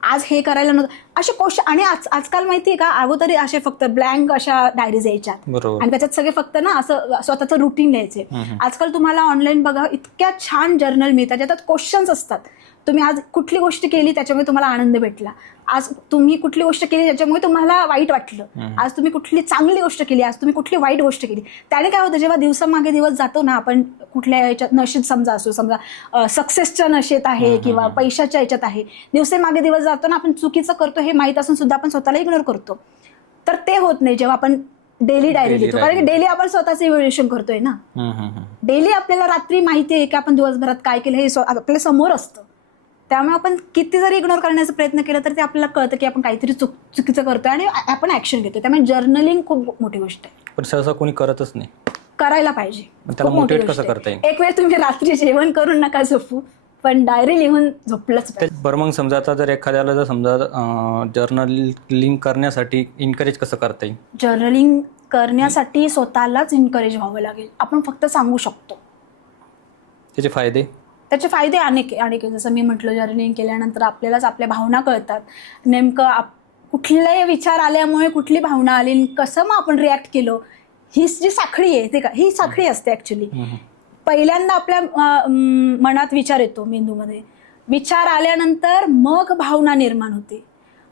आज हे करायला नव्हतं, असे क्वेश्चन. आणि आजकाल माहितीये का, अगोदर असे फक्त ब्लँक अशा डायरीज यायच्या आणि त्याच्यात सगळे फक्त ना असं स्वतःचं रुटीन लिहायचे. आजकाल तुम्हाला ऑनलाईन बघा इतक्या छान जर्नल मिळतात ज्याच्यात क्वेश्चन्स असतात. तुम्ही आज कुठली गोष्ट केली त्याच्यामुळे तुम्हाला आनंद भेटला, आज तुम्ही कुठली गोष्ट केली त्याच्यामुळे तुम्हाला वाईट वाटलं, आज तुम्ही कुठली चांगली गोष्ट केली, आज तुम्ही कुठली वाईट गोष्ट केली. त्याने काय होतं, जेव्हा दिवसामागे दिवस जातो ना आपण कुठल्या याच्यात नशेत समजा असो, समजा सक्सेसच्या नशेत आहे किंवा पैशाच्या याच्यात आहे, दिवसेमागे दिवस जातो ना आपण चुकीचं करतो हे माहीत असून सुद्धा आपण स्वतःला इग्नोर करतो. तर ते होत नाही जेव्हा आपण डेली डायरी लिहितो, कारण की डेली आपण स्वतःचं इव्हॅल्युएशन करतोय ना. डेली आपल्याला रात्री माहिती आहे की आपण दिवसभरात काय केलं हे आपल्या समोर असतं. त्यामुळे आपण किती जरी इग्नोर करण्याचा प्रयत्न केला तर ते आपल्याला कळतं की आपण काहीतरी चुकीचं करतोय आणि आपण ऍक्शन घेतो. त्यामुळे जर्नलिंग खूप मोठी गोष्ट आहे. पण सहसा कोणी करतच नाही. करायला पाहिजे. त्याला मोटिवेट कसं करता येईल? एक वेळ तुम्ही रात्री जेवण करून नका झोपू, पण डायरी लिहून झोपलंच पाहिजे. बरं, मग समजा आता जर एखाद्याला जर समजा जर्नलिंग करण्यासाठी इन्करेज कसं करता येईल? जर्नलिंग करण्यासाठी स्वतःलाच इन्करेज व्हावं लागेल. आपण फक्त सांगू शकतो. त्याचे फायदे अनेक आहे. जसं मी म्हटलं, जर्नलिंग केल्यानंतर आपल्यालाच आपल्या भावना कळतात. नेमकं कुठलाही विचार आल्यामुळे कुठली भावना आली, कसं मग आपण रिॲक्ट केलं, ही जी साखळी आहे ते का, ही साखळी असते ऍक्च्युली. पहिल्यांदा आपल्या मनात विचार येतो, मेंदूमध्ये विचार आल्यानंतर मग भावना निर्माण होते.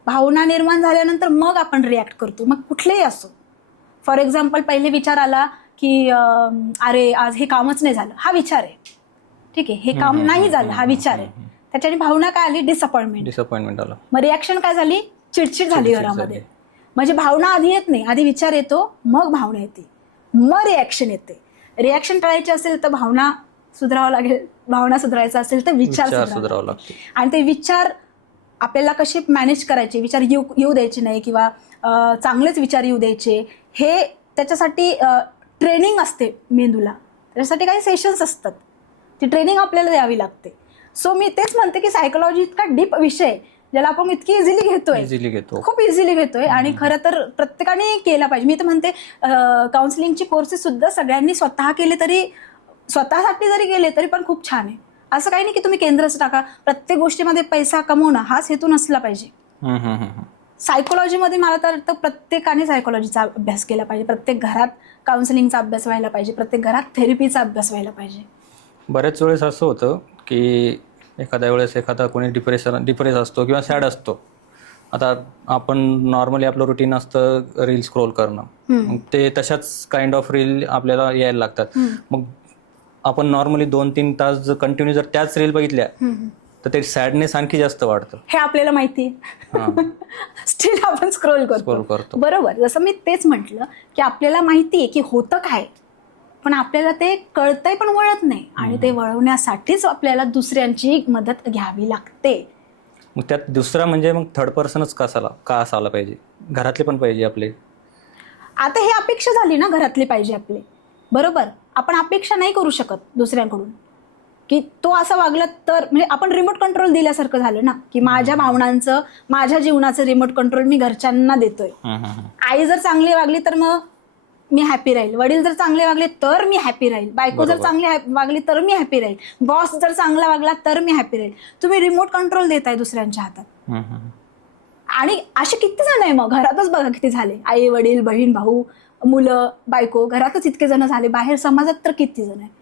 भावना निर्माण झाल्यानंतर मग आपण रिॲक्ट करतो, मग कुठलेही असो. फॉर एक्झाम्पल, पहिले विचार आला की अरे आज हे कामच नाही झालं, हा विचार आहे. ठीक आहे, हे काम नाही झालं, हा विचार आहे. त्याच्याने भावना काय आली? डिसअपॉइंटमेंट आलं. मग रिॲक्शन काय झाली? चिडचिड झाली घरामध्ये. म्हणजे भावना आधी येत नाही, आधी विचार येतो, मग भावना येते, मग रिॲक्शन येते. रिॲक्शन टाळायची असेल तर भावना सुधारावं लागेल, भावना सुधारायचा असेल तर विचार सुधारावा लागतो. आणि ते विचार आपल्याला कसे मॅनेज करायचे, विचार येऊ द्यायचे नाही किंवा चांगलेच विचार येऊ द्यायचे, हे त्याच्यासाठी ट्रेनिंग असते मेंदूला. त्याच्यासाठी काही सेशन्स असतात, ती ट्रेनिंग आपल्याला द्यावी लागते. सो मी तेच म्हणते की सायकोलॉजी इतका डीप विषय ज्याला आपण इतकी इझिली घेतोय, खूप इझिली घेतोय. आणि खरं तर प्रत्येकाने केला पाहिजे. मी तर म्हणते काउन्सिलिंगचे कोर्सेस सुद्धा सगळ्यांनी स्वतः केले तरी, स्वतःसाठी जरी केले तरी पण खूप छान आहे. असं काही नाही की तुम्ही केंद्रच टाका, प्रत्येक गोष्टीमध्ये पैसा कमवणं हाच हेतू नसला पाहिजे. सायकोलॉजीमध्ये मला तर प्रत्येकाने सायकोलॉजीचा अभ्यास केला पाहिजे, प्रत्येक घरात काउन्सिलिंगचा अभ्यास व्हायला पाहिजे, प्रत्येक घरात थेरपीचा अभ्यास व्हायला पाहिजे. बऱ्याच वेळेस असं होतं की एखाद्या वेळेस एखादा कोणी डिप्रेस असतो किंवा सॅड असतो. आता आपण नॉर्मली आपलं रुटीन असतं रील स्क्रोल करणं, मग ते तशाच काइंड ऑफ रील आपल्याला यायला लागतात. मग आपण नॉर्मली 2-3 तास जर कंटिन्यू जर त्याच रील बघितल्या तर ते सॅडनेस आणखी जास्त वाढतं. हे आपल्याला माहिती आहे, स्टील आपण स्क्रोल करतो. बरोबर, जसं मी तेच म्हटलं की आपल्याला माहिती आहे की होतं काय, पण आपल्याला ते कळतंय पण वळत नाही. आणि ते वळवण्यासाठीच आपल्याला दुसऱ्यांची मदत घ्यावी लागते. मग त्यात दुसरा म्हणजे मग थर्ड पर्सनच का असायला पाहिजे? घरातले पण पाहिजे आपले. आता हे अपेक्षा झाली ना, घरातले पाहिजे आपले, बरोबर. आपण अपेक्षा नाही करू शकत दुसऱ्यांकडून की तो असा वागला तर, म्हणजे आपण रिमोट कंट्रोल दिल्यासारखं झालं ना, की माझ्या भावनांचं, माझ्या जीवनाचं रिमोट कंट्रोल मी घरच्यांना देतोय. आई जर चांगली वागली तर मग मी हॅपी राहील, वडील जर चांगले वागले तर मी हॅपी राहील, बायको जर चांगली वागली तर मी हॅपी राहील, बॉस जर चांगला वागला तर मी हॅपी राहील. तुम्ही रिमोट कंट्रोल देताय दुसऱ्यांच्या हातात. आणि असे किती जण आहे मग घरातच बघा किती झाले, आई वडील बहीण भाऊ मुलं बायको, घरातच इतके जण झाले, बाहेर समाजात तर किती जण आहे.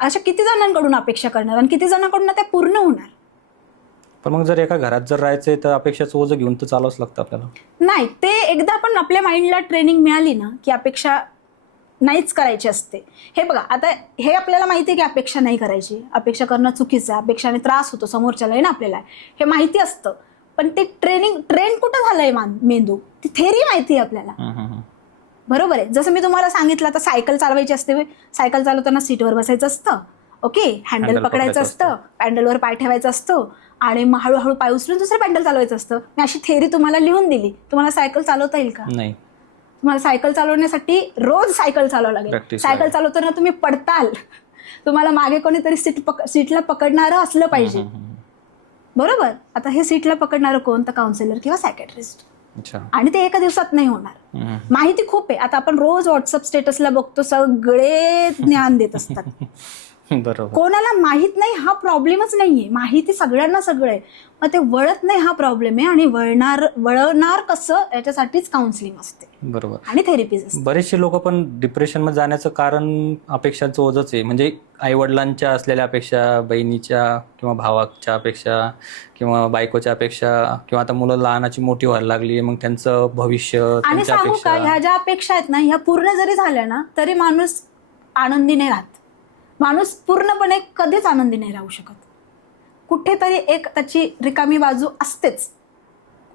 अशा किती जणांकडून अपेक्षा करणार आणि किती जणांकडून त्या पूर्ण होणार. पण मग जर एका घरात जर राहायचंय तर अपेक्षाचं ओझं घेऊन तर चालवच लागतं आपल्याला. नाही, ते एकदा पण आपल्या माइंडला ट्रेनिंग मिळाली ना की अपेक्षा नाहीच करायची असते. हे बघा, आता हे आपल्याला माहिती आहे की अपेक्षा नाही करायची, अपेक्षा करणं चुकीचं, अपेक्षाने त्रास होतो समोरच्याला आहे ना आपल्याला, हे माहिती असतं. पण ते ट्रेन कुठं झालंय मेंदू, ती थेरी माहिती आहे आपल्याला, बरोबर आहे. जसं मी तुम्हाला सांगितलं, आता सायकल चालवायची असते, सायकल चालवताना सीटवर बसायचं असतं, ओके, हँडल पकडायचं असतं, पॅन्डलवर पाय ठेवायचा असतो आणि मग हळूहळू पाय उचलून दुसरं पॅन्डल चालवायचं असतं. मी अशी थेरी तुम्हाला लिहून दिली, तुम्हाला सायकल चालवता येईल का? नाही. तुम्हाला सायकल चालवण्यासाठी रोज सायकल चालवावं लागेल. सायकल चालवताना तुम्ही पडताल, तुम्हाला मागे कोणीतरी सीटला पकडणारं असलं पाहिजे, बरोबर. आता हे सीटला पकडणारं कोण? तर काउन्सिलर किंवा सायकॅट्रिस्ट. आणि ते एका दिवसात नाही होणार. माहिती खूप आहे. आता आपण रोज व्हॉट्सअप स्टेटसला बघतो, सगळे ज्ञान देत असतात. बरोबर. कोणाला माहित नाही हा प्रॉब्लेमच नाहीये, माहिती सगळ्यांना सगळं आहे, मग ते वळत नाही हा प्रॉब्लेम आहे. आणि वळणार कसं याच्यासाठीच काउन्सिलिंग असते, बरोबर, आणि थेरपीज असते. बरेचसे लोक पण डिप्रेशन मध्ये जाण्याचं कारण अपेक्षांचं ओझंच आहे. म्हणजे आई वडिलांच्या असलेल्या अपेक्षा, बहिणीच्या किंवा भावाच्या अपेक्षा किंवा बायकोच्या अपेक्षा, किंवा आता मुलं लहानाची मोठी व्हायला लागली, मग त्यांचं भविष्य. आणि सांगू का, ह्या ज्या अपेक्षा आहेत ना, ह्या पूर्ण जरी झाल्या ना तरी माणूस आनंदी नाही राहत. माणूस पूर्णपणे कधीच आनंदी नाही राहू शकत. कुठेतरी एक त्याची रिकामी बाजू असतेच.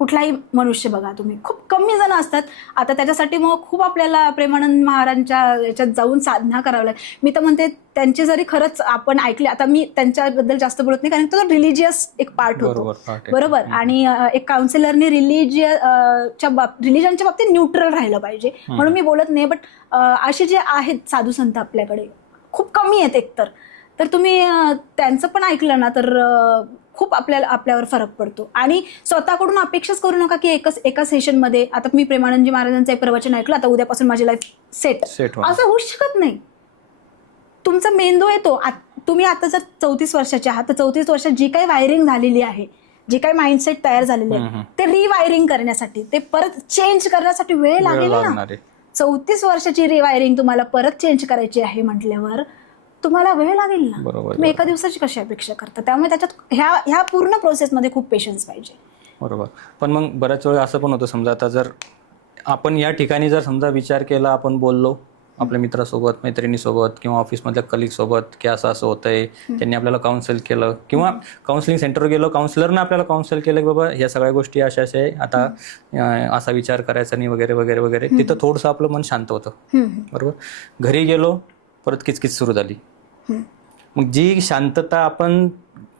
कुठलाही मनुष्य बघा तुम्ही, खूप कमी जण असतात. आता त्याच्यासाठी मग खूप आपल्याला प्रेमानंद महाराजांच्या याच्यात जाऊन साधना करावं लागेल. मी तर म्हणते त्यांचे जरी खरंच आपण ऐकले, आता मी त्यांच्याबद्दल जास्त बोलत नाही कारण तो रिलिजियस एक पार्ट होतो, बरोबर. आणि एक काउन्सिलरने रिलिजनच्या बाबतीत न्यूट्रल राहिलं पाहिजे, म्हणून मी बोलत नाही. बट असे जे आहेत साधू संत आपल्याकडे खूप कमी आहेत एकतर, तर तुम्ही त्यांचं पण ऐकलं ना तर खूप आपल्यावर फरक पडतो. आणि स्वतःकडून अपेक्षाच करू नका की एका सेशनमध्ये, आता मी प्रेमानंदजी महाराजांचं एक प्रवचन ऐकलं, आता उद्यापासून माझी लाईफ सेट, असं होऊ शकत नाही. तुमचा मेंदू येतो, तुम्ही आता जर 34 वर्षाचे आहात तर 34 वर्षात जी काही वायरिंग झालेली आहे, जी काही माइंडसेट तयार झालेली आहे, ते रिवायरिंग करण्यासाठी, ते परत चेंज करण्यासाठी वेळ लागेल ना. 34 वर्षाची रिवायरिंग तुम्हाला परत चेंज करायची आहे म्हटल्यावर तुम्हाला वेळ लागेल ना. तुम्ही एका दिवसाची कशी अपेक्षा करता? त्यामुळे त्याच्यात ह्या पूर्ण प्रोसेसमध्ये खूप पेशन्स पाहिजे. बरोबर. पण मग बऱ्याच वेळा असं पण होतं, समजा आता जर आपण या ठिकाणी जर समजा विचार केला, आपण बोललो आपल्या मित्रासोबत, मैत्रिणीसोबत किंवा ऑफिसमधल्या कलिग सोबत की असं असं होतंय, त्यांनी आपल्याला काउन्सिल केलं किंवा काउन्सिलिंग सेंटरवर गेलो, काउन्सिलरने आपल्याला काउन्सिल केलं की बाबा ह्या सगळ्या गोष्टी अशा अशा आहे, आता असा विचार करायचा नाही वगैरे वगैरे वगैरे. तिथं थोडंसं आपलं मन शांत होतं, बरोबर. घरी गेलो, परत किचकिच सुरू झाली. मग जी शांतता आपण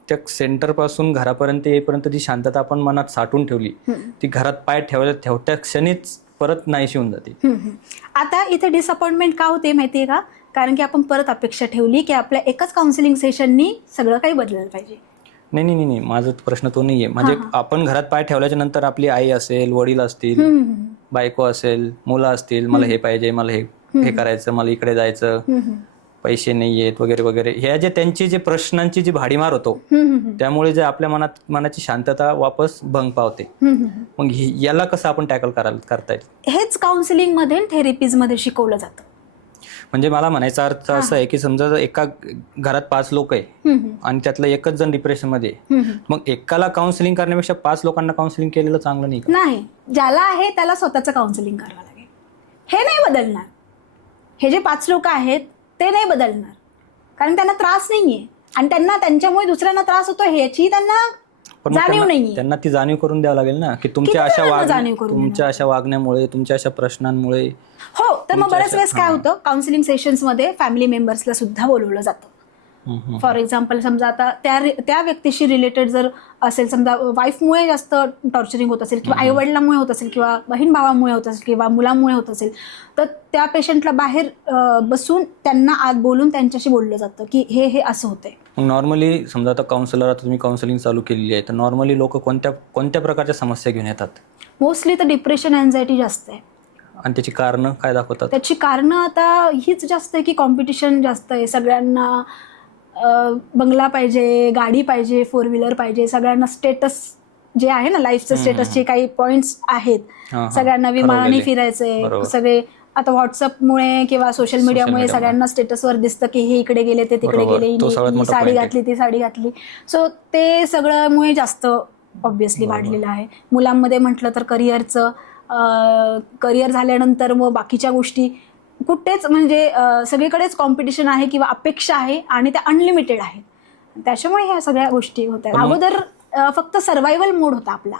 त्या सेंटरपासून घरापर्यंत येईपर्यंत जी शांतता आपण मनात साठवून ठेवली, ती घरात पाय ठेवत्या क्षणीच परत नाहीशी होऊन जाते. आता इथे डिसअपॉइंटमेंट का होते माहितीये का? कारण की आपण परत अपेक्षा ठेवली की आपल्या एकाच काउन्सिलिंग सेशननी सगळं काही बदलायला पाहिजे. नाही, माझा प्रश्न तो नाहीये. म्हणजे आपण घरात पाय ठेवल्याच्या नंतर आपली आई असेल, वडील असतील, बायको असेल, मुलं असतील, मला हे पाहिजे, मला हे करायचं, मला इकडे जायचं, पैसे नाही आहेत वगैरे वगैरे, ह्या जे त्यांची जे प्रश्नांची जी भाडीमार होतो, त्यामुळे जे आपल्या मनाची शांतता वापस भंग पावते. मग याला कसं आपण टॅकल करता येईल? हेच काउन्सिलिंग मध्ये, थेरपीज मध्ये शिकवलं जातं. म्हणजे मला म्हणायचा अर्थ असं आहे की समजा एका घरात 5 लोक आहे आणि त्यातलं एकच जण डिप्रेशन मध्ये, मग एकाला काउन्सिलिंग करण्यापेक्षा 5 लोकांना काउन्सिलिंग केलेलं चांगलं नाही का? नाही, ज्याला आहे त्याला स्वतःचं काउन्सिलिंग करावं लागेल. हे नाही बदलणार. हे जे 5 लोक आहेत ते नाही बदलणार, कारण त्यांना त्रास नाहीये आणि त्यांना त्यांच्यामुळे दुसऱ्यांना त्रास होतो ह्याची त्यांना जाणीव नाहीये. त्यांना ती जाणीव करून द्यावं लागेल ना की तुमच्या अशा वागण्यामुळे, तुमच्या अशा प्रश्नांमुळे. हो, तर मग बऱ्याच वेळेस काय होतं, काउन्सिलिंग सेशन्समध्ये फॅमिली मेंबर्सला सुद्धा बोलवलं जातं. फॉर एक्झाम्पल, समजा आता त्या व्यक्तीशी रिलेटेड जर असेल, समजा वाईफमुळे जास्त टॉर्चरिंग होत असेल किंवा आईवडिलांमुळे होत असेल किंवा बहीण भावामुळे होत असेल किंवा मुलामुळे होत असेल, तर त्या पेशंटला बाहेर बसून त्यांना आत बोलून त्यांच्याशी बोललं जातं की हे असं होतंय. नॉर्मली समजा आता काउन्सिलर, तुम्ही काउन्सिलिंग चालू केलेली आहे, तर नॉर्मली लोक कोणत्या प्रकारच्या समस्या घेऊन येतात? मोस्टली तर डिप्रेशन, अँझायटी जास्त आहे. आणि त्याची कारणं काय दाखवतात? त्याची कारणं आता हीच जास्त आहे की कॉम्पिटिशन जास्त आहे. सगळ्यांना बंगला पाहिजे, गाडी पाहिजे, 4 व्हीलर पाहिजे, सगळ्यांना स्टेटस जे आहे ना, लाईफचं स्टेटसचे काही पॉइंट्स आहेत, सगळ्यांना विमानाने फिरायचंय, सगळे आता व्हॉट्सअपमुळे किंवा सोशल मीडियामुळे सगळ्यांना स्टेटसवर दिसतं की हे इकडे गेले, ते तिकडे गेले, ही साडी घातली, ती साडी घातली. सो ते सगळ्यामुळे जास्त ऑब्व्हियसली वाढलेलं आहे. मुलांमध्ये म्हटलं तर करिअर झाल्यानंतर मग बाकीच्या गोष्टी, कुठेच म्हणजे सगळीकडेच कॉम्पिटिशन आहे किंवा अपेक्षा आहे आणि त्या अनलिमिटेड आहेत. त्याच्यामुळे ह्या सगळ्या गोष्टी होत्या. अगोदर फक्त सर्व्हायव्हल मोड होता आपला.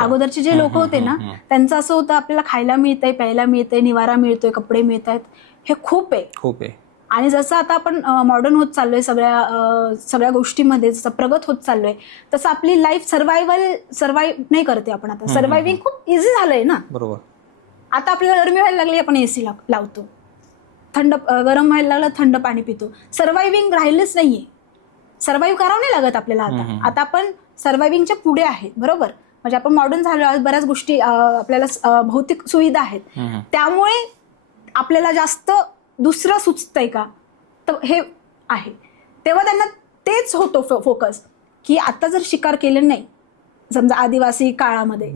अगोदरचे जे लोक होते ना, त्यांचं असं होतं आपल्याला खायला मिळतंय, प्यायला मिळतंय, निवारा मिळतोय, कपडे मिळत आहेत, हे खूप आहे. आणि जसं आता आपण मॉडर्न होत चाललोय सगळ्या गोष्टीमध्ये, जसं प्रगत होत चाललोय, तसं आपली लाईफ सर्व्हाइव्ह नाही करते आपण. आता सर्व्हायव्हिंग खूप इझी झालंय ना. बरोबर. आता आपल्याला गरमी व्हायला लागली, आपण एसी लावतो. गरम व्हायला लागलं, थंड पाणी पितो. सर्व्हायव्हिंग राहिलंच नाहीये. सर्व्हाइव्ह करावं नाही लागत आपल्याला. आता आपण सर्व्हायव्हिंगच्या पुढे आहे, बरोबर. म्हणजे आपण मॉडर्न झालो, बऱ्याच गोष्टी आपल्याला भौतिक सुविधा आहेत, त्यामुळे आपल्याला जास्त दुसरं सुचतंय का, तर हे आहे. तेव्हा त्यांना तेच होतो फोकस, की आता जर शिकार केले नाही, समजा आदिवासी काळामध्ये,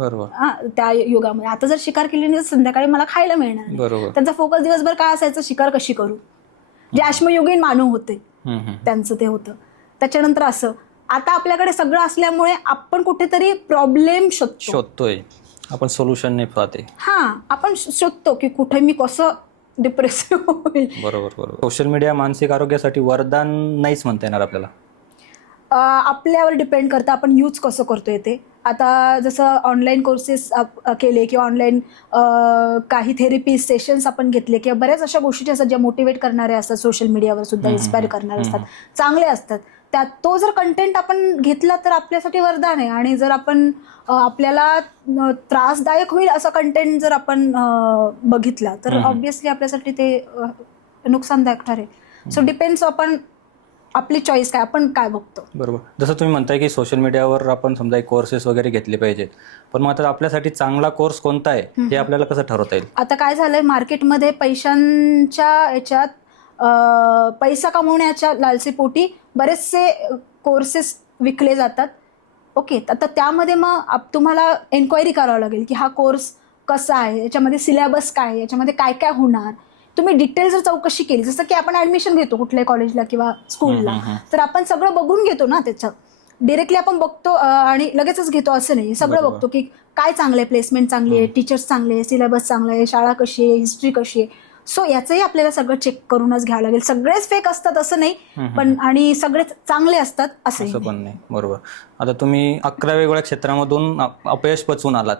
त्या युगामध्ये, आता जर शिकार केली नाही तर संध्याकाळी मला खायला मिळणार नाही. त्यांचा फोकस दिवसभर काय असायचं, शिकार कशी करू. जे अश्मयुगीन मानव होते त्यांचं ते होतं. त्याच्यानंतर असं आता आपल्याकडे सगळं असल्यामुळे आपण कुठेतरी प्रॉब्लेम शोधतोय, आपण सोल्युशन नाही पाहते. आपण शोधतो की कुठे मी कसं डिप्रेसिव्ह होईल. बरोबर. सोशल मीडिया मानसिक आरोग्यासाठी वरदान नाहीच म्हणता येणार आपल्याला. आपल्यावर डिपेंड करतं आपण यूज कसं करतोय ते. आता जसं ऑनलाईन कोर्सेस केले किंवा ऑनलाईन काही थेरपी सेशन्स आपण घेतले किंवा बऱ्याच अशा गोष्टी असतात ज्या मोटिवेट करणाऱ्या असतात, सोशल मीडियावर सुद्धा इन्स्पायर करणारे असतात, चांगले असतात. त्यात तो जर कंटेंट आपण घेतला तर आपल्यासाठी वरदान आहे. आणि जर आपण आपल्याला त्रासदायक होईल असं कंटेंट जर आपण बघितला तर ऑब्व्हियसली आपल्यासाठी ते नुकसानदायक ठरेल. सो डिपेंड्स आपण आपली चॉईस काय, आपण काय बघतो. बरोबर. जसं तुम्ही म्हणताय की सोशल मीडियावर आपण समजा कोर्सेस वगैरे घेतले पाहिजेत, पण मग आता आपल्यासाठी चांगला कोर्स कोणता आहे हे आपल्याला कसं ठरवता येईल? आता काय झालंय, मार्केटमध्ये पैशांच्या याच्यात पैसा कमवण्याच्या लालसेपोटी बरेचसे कोर्सेस विकले जातात. ओके, आता त्यामध्ये मग तुम्हाला एन्क्वायरी करावं लागेल की हा कोर्स कसा आहे, याच्यामध्ये सिलेबस काय आहे, याच्यामध्ये काय काय होणार. तुम्ही डिटेल जर चौकशी केली, जसं की आपण ऍडमिशन घेतो कुठल्याही कॉलेजला किंवा स्कूलला, तर आपण सगळं बघून घेतो ना. त्याच्यात डिरेक्टली आपण बघतो आणि लगेचच घेतो असं नाही. सगळं बघतो की काय चांगलं आहे, प्लेसमेंट चांगली आहे, टीचर्स चांगले आहे, सिलेबस चांगला आहे, शाळा कशी आहे, हिस्ट्री कशी आहे. सो याचंही आपल्याला सगळं चेक करूनच घ्यावं लागेल. सगळेच फेक असतात असं नाही, पण आणि सगळेच चांगले असतात असं पण नाही. बरोबर. आता तुम्ही 11 वेगवेगळ्या क्षेत्रामधून अपयश पचवून आलात,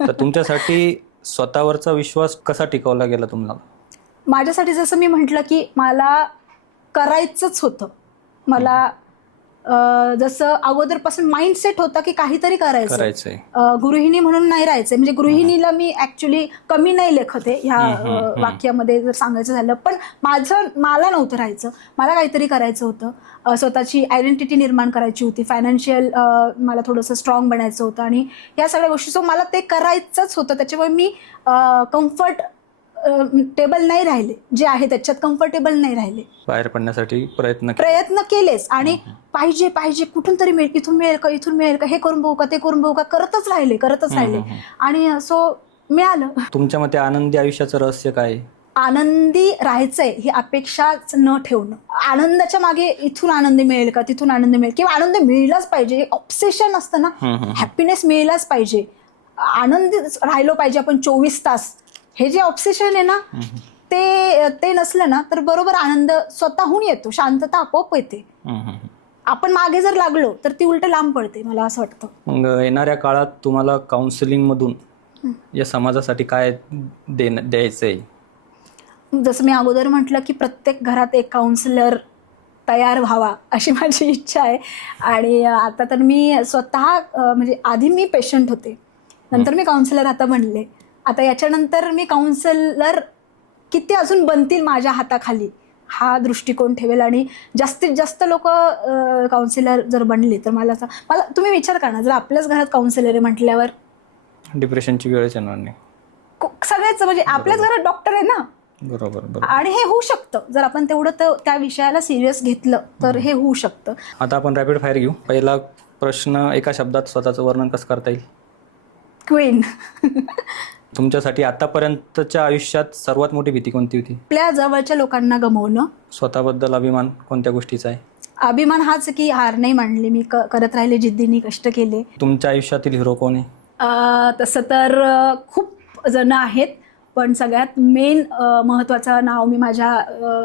तर तुमच्यासाठी स्वतःवरचा विश्वास कसा टिकवला गेला तुम्हाला? माझ्यासाठी जसं मी म्हटलं की मला करायचंच होतं. मला जसं अगोदरपासून माइंडसेट होता की काहीतरी करायचंय. गृहिणी म्हणून नाही राहायचंय. म्हणजे गृहिणीला मी ऍक्च्युली कमी नाही लेखत आहे ह्या वाक्यामध्ये जर सांगायचं झालं, पण मला नव्हतं राहायचं. मला काहीतरी करायचं होतं, स्वतःची आयडेंटिटी निर्माण करायची होती, फायनान्शियल मला थोडंसं स्ट्रॉंग बनायचं होतं आणि या सगळ्या गोष्टी. सो मला ते करायचंच होतं. त्याच्यामुळे मी टेबल नाही राहिले, जे आहे त्याच्यात कम्फर्टेबल नाही राहिले. बाहेर पडण्यासाठी प्रयत्न केलेच आणि पाहिजे कुठून तरी मिळेल, इथून मिळेल का, हे करून बघू का, ते करून बघू का, करतच राहिले आणि सो मिळालं. तुमच्या मते आनंदी आयुष्याचं रहस्य काय? आनंदी राहायचंय ही अपेक्षाच न ठेवणं. आनंदाच्या मागे इथून आनंद मिळेल का, तिथून आनंद मिळेल किंवा आनंद मिळलाच पाहिजे, ऑब्सेशन असतं ना, हॅपीनेस मिळलाच पाहिजे, आनंदी राहिलो पाहिजे आपण 24 तास. हे जे ऑब्सेशन आहे ना, ते नसलं ना तर बरोबर आनंद स्वतःहून येतो, शांतता आपोआप येते. आपण मागे जर लागलो तर ती उलट लांब पडते, मला असं वाटतं. मग येणाऱ्या काळात तुम्हाला काउन्सिलिंग मधून या समाजासाठी काय द्यायचंय? जसं मी अगोदर म्हटलं की प्रत्येक घरात एक काउन्सिलर तयार व्हावा अशी माझी इच्छा आहे. आणि आता तर मी स्वतः म्हणजे आधी मी पेशंट होते, नंतर मी काउन्सिलर आता बनले. आता याच्यानंतर मी काउन्सिलर किती अजून बनतील माझ्या हाताखाली हा दृष्टिकोन ठेवेल आणि जास्तीत जास्त लोक काउन्सिलर जर बनले तर मला तुम्ही विचार करा ना, जर आपल्याच घरात काउन्सिलर आहे म्हटल्यावर डिप्रेशनची वेळच येणार नाही. सगळेच म्हणजे आपल्याच घरात डॉक्टर आहे ना. बरोबर. आणि हे होऊ शकतं जर आपण तेवढं त्या विषयाला सिरियस घेतलं तर हे होऊ शकतं. आता आपण रॅपिड फायर घेऊ. पहिला प्रश्न, एका शब्दात स्वतःचं वर्णन कसं करता येईल? क्वीन. तुमच्यासाठी आतापर्यंतच्या आयुष्यात सर्वात मोठी भीती कोणती होती? आपल्या जवळच्या लोकांना गमावणं. स्वतःबद्दल अभिमान कोणत्या गोष्टीचा आहे? अभिमान हाच की हार नाही मानली मी, करत राहिले, जिद्दीने कष्ट केले. तुमच्या आयुष्यातील हिरो कोण आहे? तसं तर खूप जण आहेत, पण सगळ्यात मेन महत्त्वाचं नाव मी माझ्या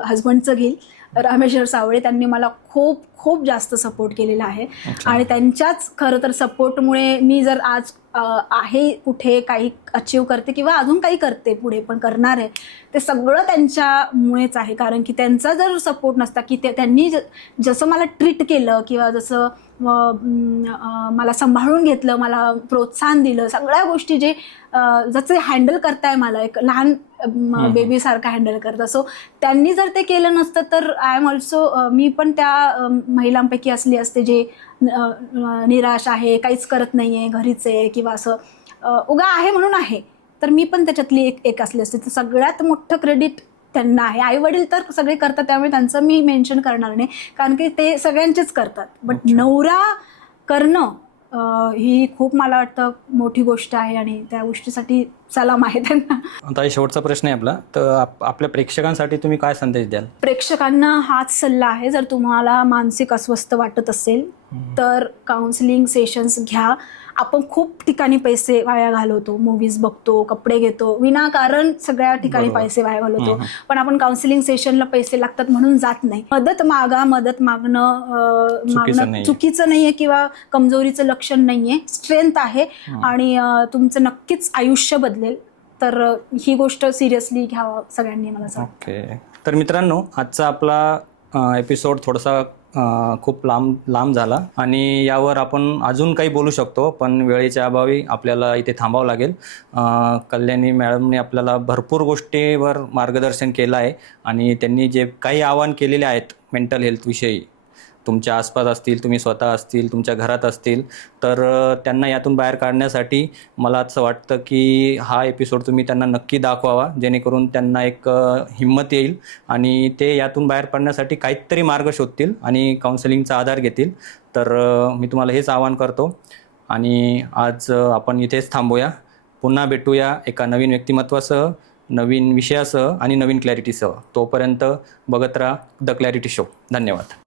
हजबंडचं घेईल, रामेश्वर सावळे. त्यांनी मला खूप खूप जास्त सपोर्ट केलेला आहे आणि त्यांच्याच खरं तर सपोर्टमुळे मी जर आज आहे कुठे काही अचीव करते किंवा अजून काही करते, पुढे पण करणार आहे, ते सगळं त्यांच्यामुळेच आहे. कारण की त्यांचा जर सपोर्ट नसता, की त्यांनी जसं मला ट्रीट केलं किंवा जसं मला सांभाळून घेतलं, मला प्रोत्साहन दिलं, सगळ्या गोष्टी जे जसं हँडल करताय मला एक लहान बेबीसारखं हँडल करतं, सो त्यांनी जर ते केलं नसतं तर आय एम ऑल्सो, मी पण त्या महिलांपैकी असली असते जे निराश आहे, काहीच करत नाही आहे, घरीच आहे किंवा असं उगा आहे म्हणून आहे, तर मी पण त्याच्यातली एक असली असते. तर सगळ्यात मोठं क्रेडिट त्यांना आहे. आई वडील तर सगळे करतात त्यामुळे त्यांचं मी मेन्शन करणार नाही, कारण की ते सगळ्यांचेच करतात. बट नवरा करणं ही खूप मला वाटतं मोठी गोष्ट आहे आणि त्या गोष्टीसाठी सलाम आहे त्यांना. आता हे शेवटचा प्रश्न आहे आपला, तर आपल्या प्रेक्षकांसाठी तुम्ही काय संदेश द्याल? प्रेक्षकांना हाच सल्ला आहे, जर तुम्हाला मानसिक अस्वस्थ वाटत असेल तर काउन्सिलिंग सेशन्स घ्या. आपण खूप ठिकाणी पैसे वाया घालवतो, मूवीज बघतो, कपडे घेतो, विनाकारण सगळ्या ठिकाणी पैसे वाया घालवतो. पण आपण काउन्सिलिंग सेशनला पैसे लागतात म्हणून जात नाही. मदत मागा, मदत मागणं चुकीचं नाहीये किंवा कमजोरीचं लक्षण नाहीये, स्ट्रेंथ आहे आणि तुमचं नक्कीच आयुष्य बदलेल. तर ही गोष्ट सिरियसली घ्यावं सगळ्यांनी, मला सांगतो. ओके, तर मित्रांनो, आजचा आपला एपिसोड थोडासा खूप लांब झाला आणि यावर आपण अजून काही बोलू शकतो, पण वेळेच्या अभावी आपल्याला इथे थांबावं लागेल. कल्याणी मॅडमने आपल्याला भरपूर गोष्टीवर मार्गदर्शन केलं आहे आणि त्यांनी जे काही आव्हान केलेले आहेत मेंटल हेल्थविषयी, तुमच्या आसपास असतील, तुम्ही स्वतः असतील, तुमच्या घरात असतील, तर त्यांना यातून बाहेर काढण्यासाठी मला असं वाटतं की हा एपिसोड तुम्ही त्यांना नक्की दाखवावा, जेणेकरून त्यांना एक हिंमत येईल आणि ते यातून बाहेर पडण्यासाठी काहीतरी मार्ग शोधतील आणि काउन्सिलिंगचा आधार घेतील. तर मी तुम्हाला हेच आवाहन करतो आणि आज आपण इथेच थांबूया. पुन्हा भेटूया एका नवीन व्यक्तिमत्वासह, नवीन विषयासह आणि नवीन क्लॅरिटीसह. तोपर्यंत बघत राहा द क्लॅरिटी शो. धन्यवाद.